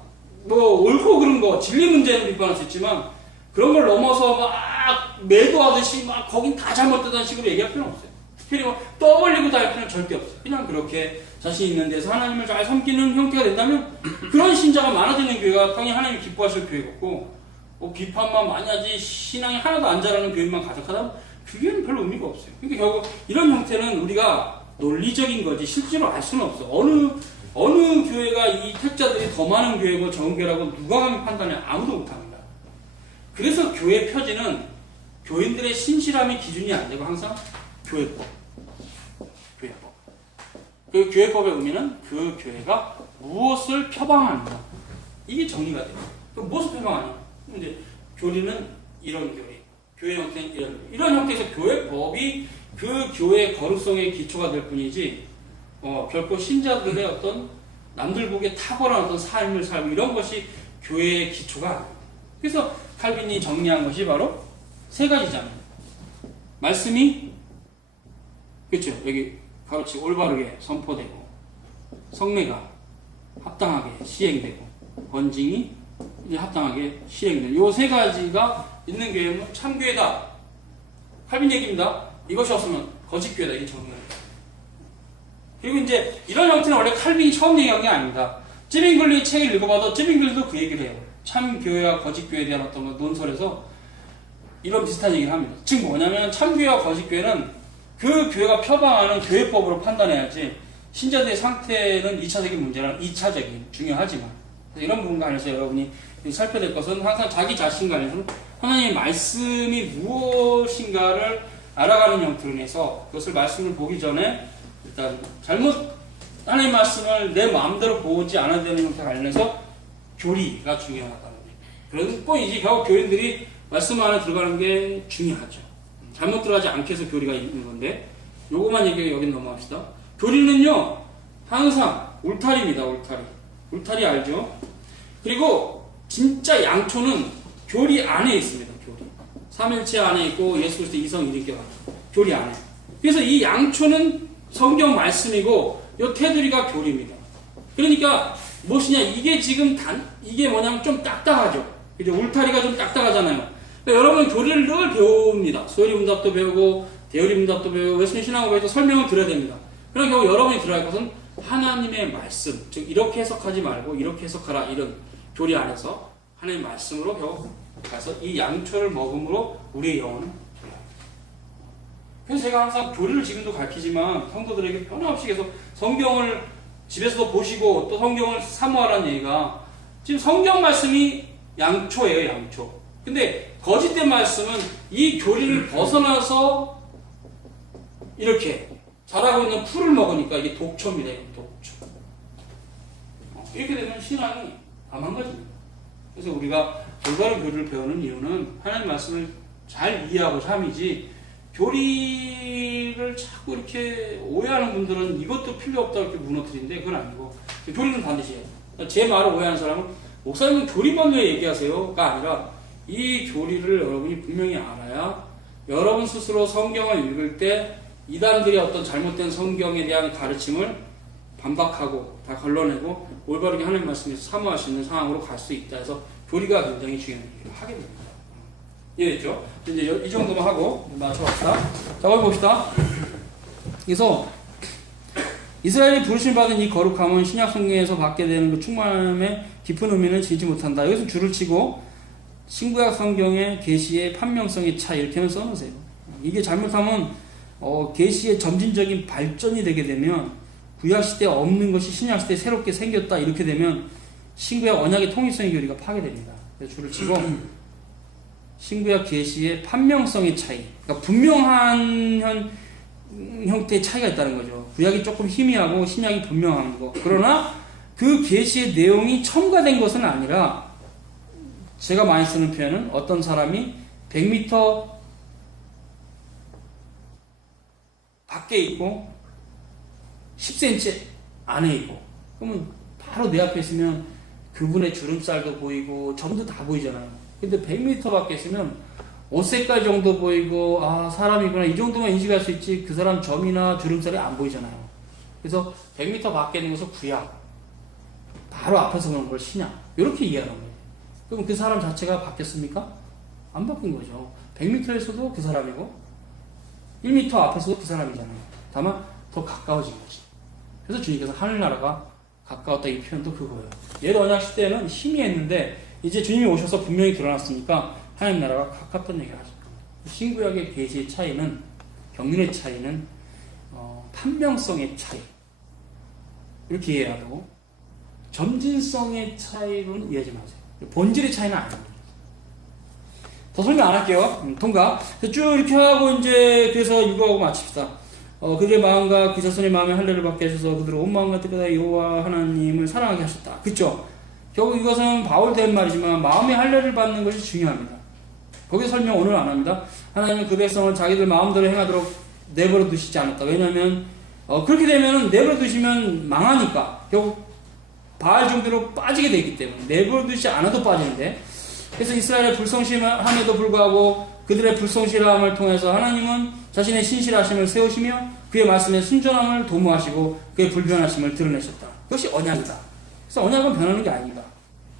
옳고 그른 거, 진리 문제는 비판할 수 있지만 그런 걸 넘어서 막 매도하듯이 막 거긴 다 잘못되다는 식으로 얘기할 필요는 없어요. 특별히 떠벌리고 다닐 필요는 절대 없어요. 그냥 그렇게 자신 있는 데서 하나님을 잘 섬기는 형태가 된다면 그런 신자가 많아지는 교회가 당연히 하나님이 기뻐하실 교회겠고 비판만 많이 하지 신앙이 하나도 안 자라는 교회만 가득하다면 그 교회는 별로 의미가 없어요. 그러니까 결국 이런 형태는 우리가 논리적인 거지 실제로 알 수는 없어. 어느 교회가 이 택자들이 더 많은 교회고 적은 교회라고 누가 감히 판단해? 아무도 못합니다. 그래서 교회 표지는 교인들의 신실함이 기준이 안 되고 항상 교회법. 그 교회법의 의미는 그 교회가 무엇을 표방하는가. 이게 정리가 돼요. 무엇을 표방하냐? 이제 교리는 이런 교리, 교회 형태는 이런 형태에서 교회법이 그 교회의 거룩성의 기초가 될 뿐이지 결코 신자들의 어떤 남들 보기에 탁월한 어떤 삶을 살고 이런 것이 교회의 기초가 아닙니다. 그래서 칼빈이 정리한 것이 바로 세 가지잖아요. 말씀이 그렇죠. 여기 가로치 올바르게 선포되고 성례가 합당하게 시행되고 권징이 이제 합당하게 시행되는 요 세 가지가 있는 교회는 참교회다. 칼빈 얘기입니다. 이것이 없으면 거짓교회다. 이게 정리합니다. 그리고 이제 이런 형태는 원래 칼빈이 처음 얘기한 게 아닙니다. 찌빙글리 책을 읽어봐도 찌빙글리도 그 얘기를 해요. 참교회와 거짓교회에 대한 어떤 논설에서 이런 비슷한 얘기를 합니다. 즉 뭐냐면 참교회와 거짓교회는 그 교회가 표방하는 교회법으로 판단해야지 신자들의 상태는 2차적인 문제라는 2차적인 중요하지만 이런 부분과 관해서 여러분이 살펴야 될 것은 항상 자기 자신과 관해서 하나님의 말씀이 무엇인가를 알아가는 형태로 해서 그것을 말씀을 보기 전에 일단 하나님의 말씀을 내 마음대로 보지 않아야 되는 형태와 관련해서 교리가 중요하다는 거예요. 그래서 꼭 이제 결국 교인들이 말씀 안에 들어가는 게 중요하죠. 잘못 들어가지 않게 해서 교리가 있는 건데 요거만 얘기하고 여긴 넘어갑시다. 교리는요 항상 울타리입니다. 울타리 알죠? 그리고 진짜 양초는 교리 안에 있습니다. 교리 삼일체 안에 있고 예수 그리스도 이성 일인격 교리 안에. 그래서 이 양초는 성경 말씀이고 요 테두리가 교리입니다. 그러니까 무엇이냐 이게 지금 이게 뭐냐면 좀 딱딱하죠. 그죠? 울타리가 좀 딱딱하잖아요. 그러니까 여러분 교리를 늘 배웁니다. 소요리 문답도 배우고 대요리 문답도 배우고 웨스턴 신앙을 설명을 들어야 됩니다. 그럼 결국 여러분이 들어야 할 것은 하나님의 말씀, 즉 이렇게 해석하지 말고 이렇게 해석하라 이런 교리 안에서 하나님의 말씀으로 결국 가서 이 양초를 먹음으로 우리의 영혼은 그래서 제가 항상 교리를 지금도 가르치지만 성도들에게 변함없이 계속 성경을 집에서도 보시고 또 성경을 사모하라는 얘기가 지금 성경 말씀이 양초예요. 양초. 근데 거짓된 말씀은 이 교리를 벗어나서 이렇게 자라고 있는 풀을 먹으니까 이게 독초입니다. 독초. 이렇게 되면 신앙이 다 망가집니다. 그래서 우리가 올바른 교리를 배우는 이유는 하나님 말씀을 잘 이해하고 참이지 교리를 자꾸 이렇게 오해하는 분들은 이것도 필요 없다고 이렇게 무너뜨리는데 그건 아니고 교리는 반드시 해요. 제 말을 오해하는 사람은 목사님은 교리만 왜 얘기하세요?가 아니라 이 교리를 여러분이 분명히 알아야 여러분 스스로 성경을 읽을 때 이단들의 어떤 잘못된 성경에 대한 가르침을 반박하고 다 걸러내고 올바르게 하나님 말씀에서 사모할 수 있는 상황으로 갈 수 있다 해서 교리가 굉장히 중요한 일을 하게 됩니다. 이해됐죠? 이제 이 정도만 하고 맞춰봅시다. 자, 거기 봅시다. 그래서 이스라엘이 부르심 받은 이 거룩함은 신약 성경에서 받게 되는 그 충만함의 깊은 의미는 지지 못한다. 여기서 줄을 치고 신구약 성경의 계시의 판명성의 차이 이렇게는 써놓으세요. 이게 잘못하면 계시의 점진적인 발전이 되게 되면 구약 시대에 없는 것이 신약 시대에 새롭게 생겼다 이렇게 되면 신구약 언약의 통일성의 교리가 파괴됩니다. 그래서 줄을 치고 신구약 계시의 판명성의 차이, 그러니까 분명한 형태의 차이가 있다는 거죠. 구약이 조금 희미하고 신약이 분명한 거. 그러나 그 계시의 내용이 첨가된 것은 아니라 제가 많이 쓰는 표현은 어떤 사람이 100m 밖에 있고 10cm 안에 있고 그러면 바로 내 앞에 있으면 그분의 주름살도 보이고 전부 다 보이잖아요. 근데 100m 밖에 있으면 옷 색깔 정도 보이고 아 사람이구나 이 정도만 인식할 수 있지 그 사람 점이나 주름살이 안 보이잖아요. 그래서 100m 밖에 있는 것을 구약 바로 앞에서 보는 걸 신약 이렇게 이해하는 거예요. 그럼 그 사람 자체가 바뀌었습니까? 안 바뀐 거죠. 100m에서도 그 사람이고 1m 앞에서도 그 사람이잖아요. 다만 더 가까워진 거지. 그래서 주님께서 하늘나라가 가까웠다 이 표현도 그거예요. 옛 언약 시대에는 희미했는데 이제 주님이 오셔서 분명히 드러났으니까 하나님 나라가 가깝다는 얘기를 하실 겁니다. 신구약의 계시의 차이는 경륜의 차이는 판명성의 차이 이렇게 이해해야 되고 점진성의 차이로는 이해하지 마세요. 본질의 차이는 아닙니다. 더 설명 안 할게요. 통과. 쭉 이렇게 하고 이제 그래서 이거하고 마칩시다. 그들의 마음과 그 자손의 마음에 할례를 받게 하셔서 그들을 온 마음과 뜻과 여호와 하나님을 사랑하게 하셨다. 그렇죠? 결국 이것은 바울된 말이지만 마음의 할례를 받는 것이 중요합니다. 거기 설명 오늘 안 합니다. 하나님은 그 백성을 자기들 마음대로 행하도록 내버려 두시지 않았다. 왜냐하면 그렇게 되면 내버려 두시면 망하니까 결국 바알 정도로 빠지게 되기 때문에 내버려 두지 않아도 빠지는데 그래서 이스라엘의 불성실함에도 불구하고 그들의 불성실함을 통해서 하나님은 자신의 신실하심을 세우시며 그의 말씀에 순전함을 도모하시고 그의 불변하심을 드러내셨다. 그것이 언약이다. 그래서 언약은 변하는 게 아니다.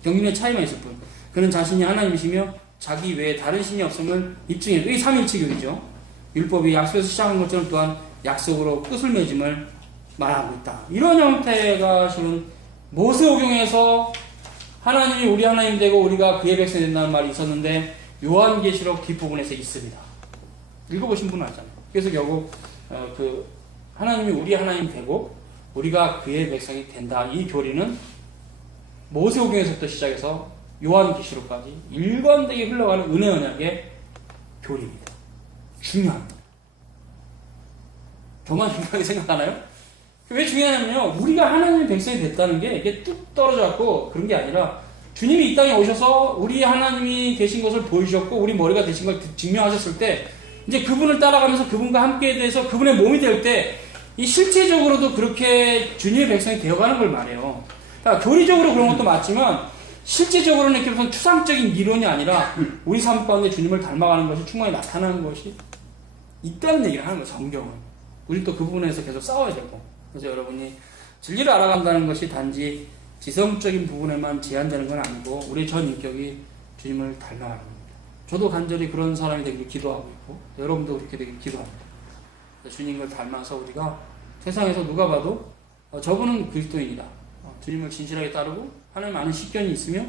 경륜의 차이만 있을 뿐. 그는 자신이 하나님이시며 자기 외에 다른 신이 없음을 입증해. 이게 삼일체교이죠. 율법이 약속에서 시작한 것처럼 또한 약속으로 끝을 맺음을 말하고 있다. 이런 형태가 지금 모세오경에서 하나님이 우리 하나님 되고 우리가 그의 백성이 된다는 말이 있었는데 요한계시록 뒷부분에서 있습니다. 읽어보신 분은 알잖아요. 그래서 결국 하나님이 우리 하나님 되고 우리가 그의 백성이 된다. 이 교리는 모세오경에서부터 시작해서 요한계시록까지 일관되게 흘러가는 은혜 언약의 교리입니다. 중요합니다. 저만 중요하게 생각하나요? 왜 중요하냐면요. 우리가 하나님의 백성이 됐다는 게 이게 뚝 떨어져갖고 그런 게 아니라 주님이 이 땅에 오셔서 우리 하나님이 되신 것을 보여주셨고 우리 머리가 되신 걸 증명하셨을 때 이제 그분을 따라가면서 그분과 함께 돼서 그분의 몸이 될 때 이 실제적으로도 그렇게 주님의 백성이 되어가는 걸 말해요. 그러니까 교리적으로 그런 것도 맞지만 실제적으로는 이렇게 무슨 추상적인 이론이 아니라 우리 삶 가운데 주님을 닮아가는 것이 충분히 나타나는 것이 있다는 얘기를 하는 거예요. 성경은. 우리 또 그 부분에서 계속 싸워야 되고. 그래서 여러분이 진리를 알아간다는 것이 단지 지성적인 부분에만 제한되는 건 아니고 우리 전 인격이 주님을 닮아가는 겁니다. 저도 간절히 그런 사람이 되길 기도하고 있고 여러분도 그렇게 되길 기도합니다. 주님을 닮아서 우리가 세상에서 누가 봐도 저분은 그리스도인이다. 주님을 진실하게 따르고 하나님 아는 식견이 있으며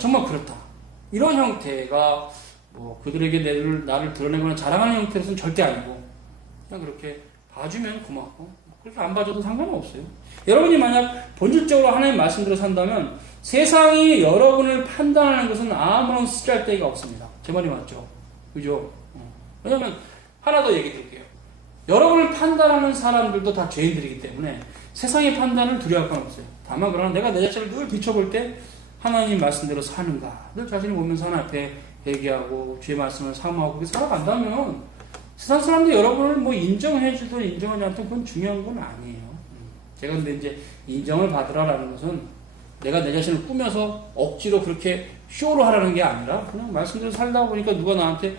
정말 그렇다. 이런 형태가 그들에게 나를 드러내거나 자랑하는 형태로서는 절대 아니고 그냥 그렇게 봐주면 고맙고 그렇게 안 봐줘도 상관은 없어요. 여러분이 만약 본질적으로 하나님 말씀대로 산다면 세상이 여러분을 판단하는 것은 아무런 쓰잘데기가 없습니다. 제 말이 맞죠? 그죠? 왜냐면 하나 더 얘기 드릴게요. 여러분을 판단하는 사람들도 다 죄인들이기 때문에 세상의 판단을 두려워할 건 없어요. 다만 그러나 내가 내 자신을 늘 비춰볼 때 하나님 말씀대로 사는가 늘 자신을 보면서 하나님 앞에 회개하고 주의 말씀을 사모하고 그렇게 살아간다면 세상 사람들이 여러분을 인정해주든 인정하지 않든 그건 중요한 건 아니에요. 제가 근데 이제 인정을 받으라라는 것은 내가 내 자신을 꾸며서 억지로 그렇게 쇼로 하라는 게 아니라 그냥 말씀대로 살다 보니까 누가 나한테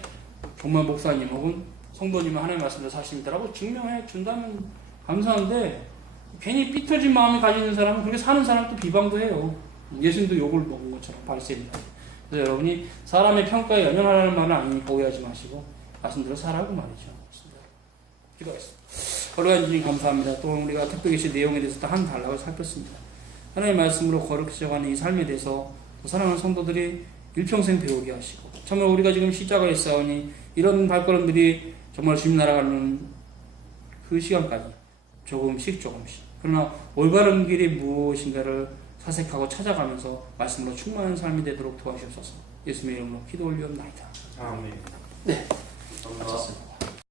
정말 목사님 혹은 성도님은 하나님의 말씀대로 사십니다라고 증명해 준다면 감사한데 괜히 삐뚤진 마음이 가지는 사람은 그렇게 사는 사람도 비방도 해요. 예수님도 욕을 먹은 것처럼 발세입니다. 그래서 여러분이 사람의 평가에 연연하라는 말은 아니니까 오해하지 마시고 말씀대로 살라고 말이죠. 기도하겠습니다. 거룩한 주님 감사합니다. 또 우리가 택배계시 내용에 대해서 또 한 단락을 살폈습니다. 하나님의 말씀으로 거룩해져가는 이 삶에 대해서 사랑하는 성도들이 일평생 배우게 하시고 정말 우리가 지금 십자가에 싸우니 이런 발걸음들이 정말 주님 나라가는 그 시간까지 조금씩 그러나 올바른 길이 무엇인가를 사색하고 찾아가면서 말씀으로 충만한 삶이 되도록 도와주옵소서. 예수님의 이름으로 기도 올리옵나이다. 아멘. 네. 마쳤습니다.